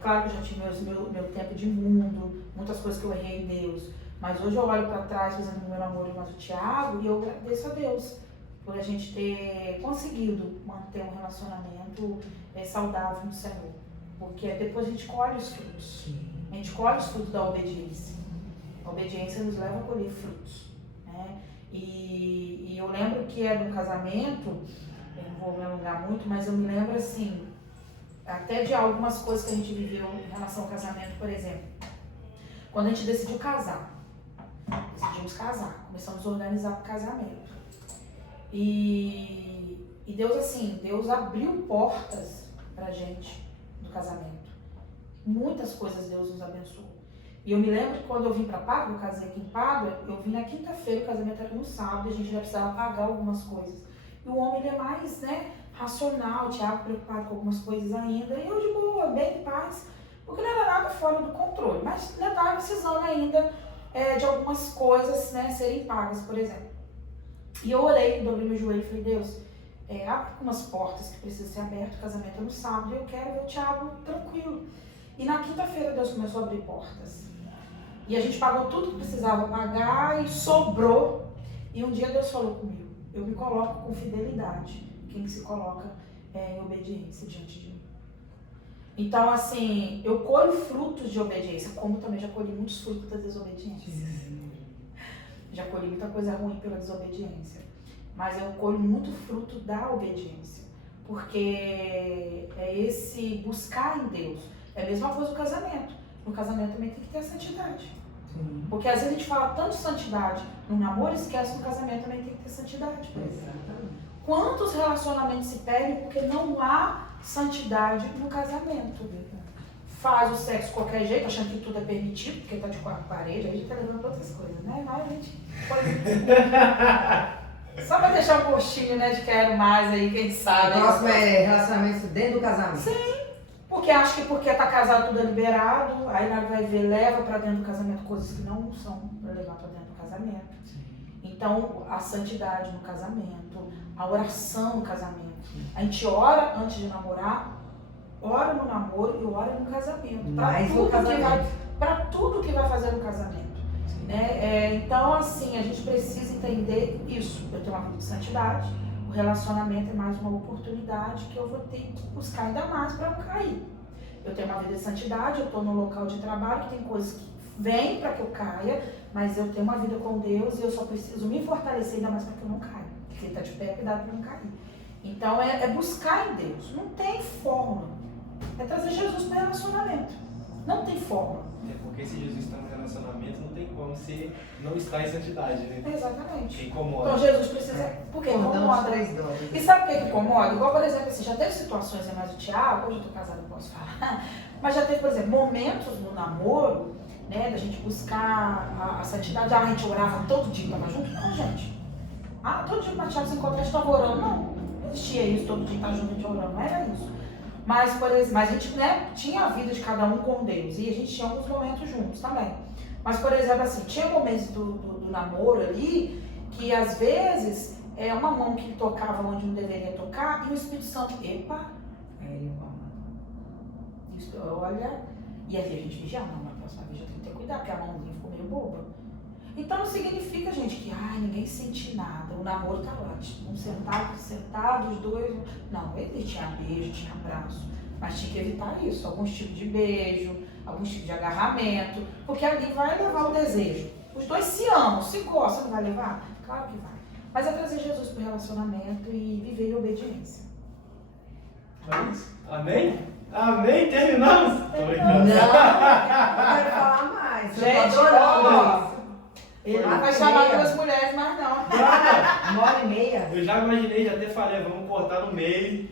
claro que eu já tive meu tempo de mundo, muitas coisas que eu errei em Deus, mas hoje eu olho para trás, fazendo o meu namoro com o Thiago, e eu agradeço a Deus por a gente ter conseguido manter um relacionamento saudável no Senhor. Porque depois a gente colhe os frutos. A gente colhe os frutos da obediência. A obediência nos leva a colher frutos. Né? E eu lembro que no casamento, eu não vou me alongar muito, mas eu me lembro assim, até de algumas coisas que a gente viveu em relação ao casamento, por exemplo. Quando a gente decidiu casar, decidimos casar, começamos a organizar o casamento. E Deus, assim, Deus abriu portas pra gente no casamento. Muitas coisas Deus nos abençoou. E eu me lembro que quando eu vim pra Pádua, eu casei aqui em Pádua, eu vim na quinta-feira, o casamento era no sábado, e a gente já precisava pagar algumas coisas. E o homem, ele é mais, né, racional, o Thiago preocupado com algumas coisas ainda, e eu de boa, bem em paz, porque não era nada fora do controle, mas ainda estava precisando ainda de algumas coisas, né, serem pagas, por exemplo. E eu orei, dobrei meu joelho e falei, Deus, abre algumas portas que precisam ser abertas, o casamento é no sábado, e eu quero ver o Thiago tranquilo. E na quinta-feira Deus começou a abrir portas. E a gente pagou tudo que precisava pagar e sobrou. E um dia Deus falou comigo, eu me coloco com fidelidade, quem se coloca em obediência diante de mim. Então, assim, eu colho frutos de obediência, como também já colhi muitos frutos da desobediência. Já colhi muita coisa ruim pela desobediência. Mas eu colho muito fruto da obediência. Porque é esse buscar em Deus. É a mesma coisa do casamento. No casamento também tem que ter a santidade. Sim. Porque às vezes a gente fala tanto de santidade no namoro, esquece no casamento também tem que ter santidade. Exatamente. Quantos relacionamentos se perdem porque não há santidade no casamento? Faz o sexo de qualquer jeito, achando que tudo é permitido, porque tá de quatro paredes, aí a gente tá levando outras coisas, né? Mas a gente pode... Só pra deixar um gostinho, né, de quero mais aí, quem sabe. O próximo é relacionamento dentro do casamento. Sim, porque acho que porque tá casado tudo é liberado, aí nós vai ver, leva pra dentro do casamento coisas que não são pra levar pra dentro do casamento. Então, a santidade no casamento, a oração no casamento. A gente ora antes de namorar, ora no namoro e ora no casamento. Para tudo que vai fazer no casamento. Né? Então, assim, a gente precisa entender isso. Eu tenho uma vida de santidade, o relacionamento é mais uma oportunidade que eu vou ter que buscar ainda mais para não cair. Eu tenho uma vida de santidade, eu estou no local de trabalho que tem coisas que vêm para que eu caia, mas eu tenho uma vida com Deus e eu só preciso me fortalecer ainda mais para que eu não caia. Porque Ele está de pé, cuidado para não cair. Então, é buscar em Deus. Não tem fórmula. É trazer Jesus para o relacionamento. Não tem fórmula. Porque se Jesus está no relacionamento, não tem como se não está em santidade, né? Exatamente. Incomoda. Então, Jesus precisa... Porque incomoda. E sabe o que incomoda? Igual, por exemplo, assim, já teve situações, mais o Thiago, hoje eu estou casada, não posso falar, mas já teve, por exemplo, momentos no namoro, né, da gente buscar a santidade. A gente orava todo dia, estava junto? Não, gente. Todo dia que o Thiago se encontra, a gente estava orando. Não existia isso, todo dia estar junto, a gente orando, não era isso. Mas, por exemplo, a gente, né, tinha a vida de cada um com Deus e a gente tinha alguns momentos juntos também. Mas, por exemplo, assim, tinha momentos do namoro ali que, às vezes, uma mão que tocava onde não deveria tocar e o Espírito Santo, epa, isso, olha, e aí a gente vigia, não, na próxima vez já tem que ter cuidado, porque a mãozinha ficou meio boba. Então não significa, gente, que ninguém sente nada, o namoro tá lá, tipo, um sentado, os dois. Não, ele tinha beijo, tinha abraço, mas tinha que evitar isso, alguns tipos de beijo, alguns tipos de agarramento, porque ali vai levar o desejo. Os dois se amam, se gostam, não vai levar? Claro que vai. Mas é trazer Jesus pro relacionamento e viver em obediência. Amém? Amém? Terminamos? Não, eu quero falar mais. Gente, ó. Ele não vai chamar duas mulheres, mas não. Uma hora e meia. Eu já imaginei, já até falei, vamos cortar no meio.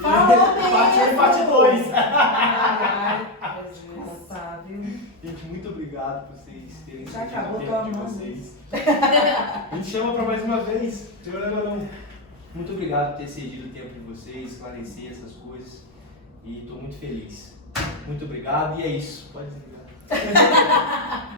Parte 1 e parte 2. Gente, muito obrigado por vocês terem já acabou tempo tua de mão. vocês. A gente chama pra mais uma vez. Não. Muito obrigado por ter cedido o tempo de vocês, esclarecer essas coisas. E estou muito feliz. Muito obrigado e é isso. Pode desligar.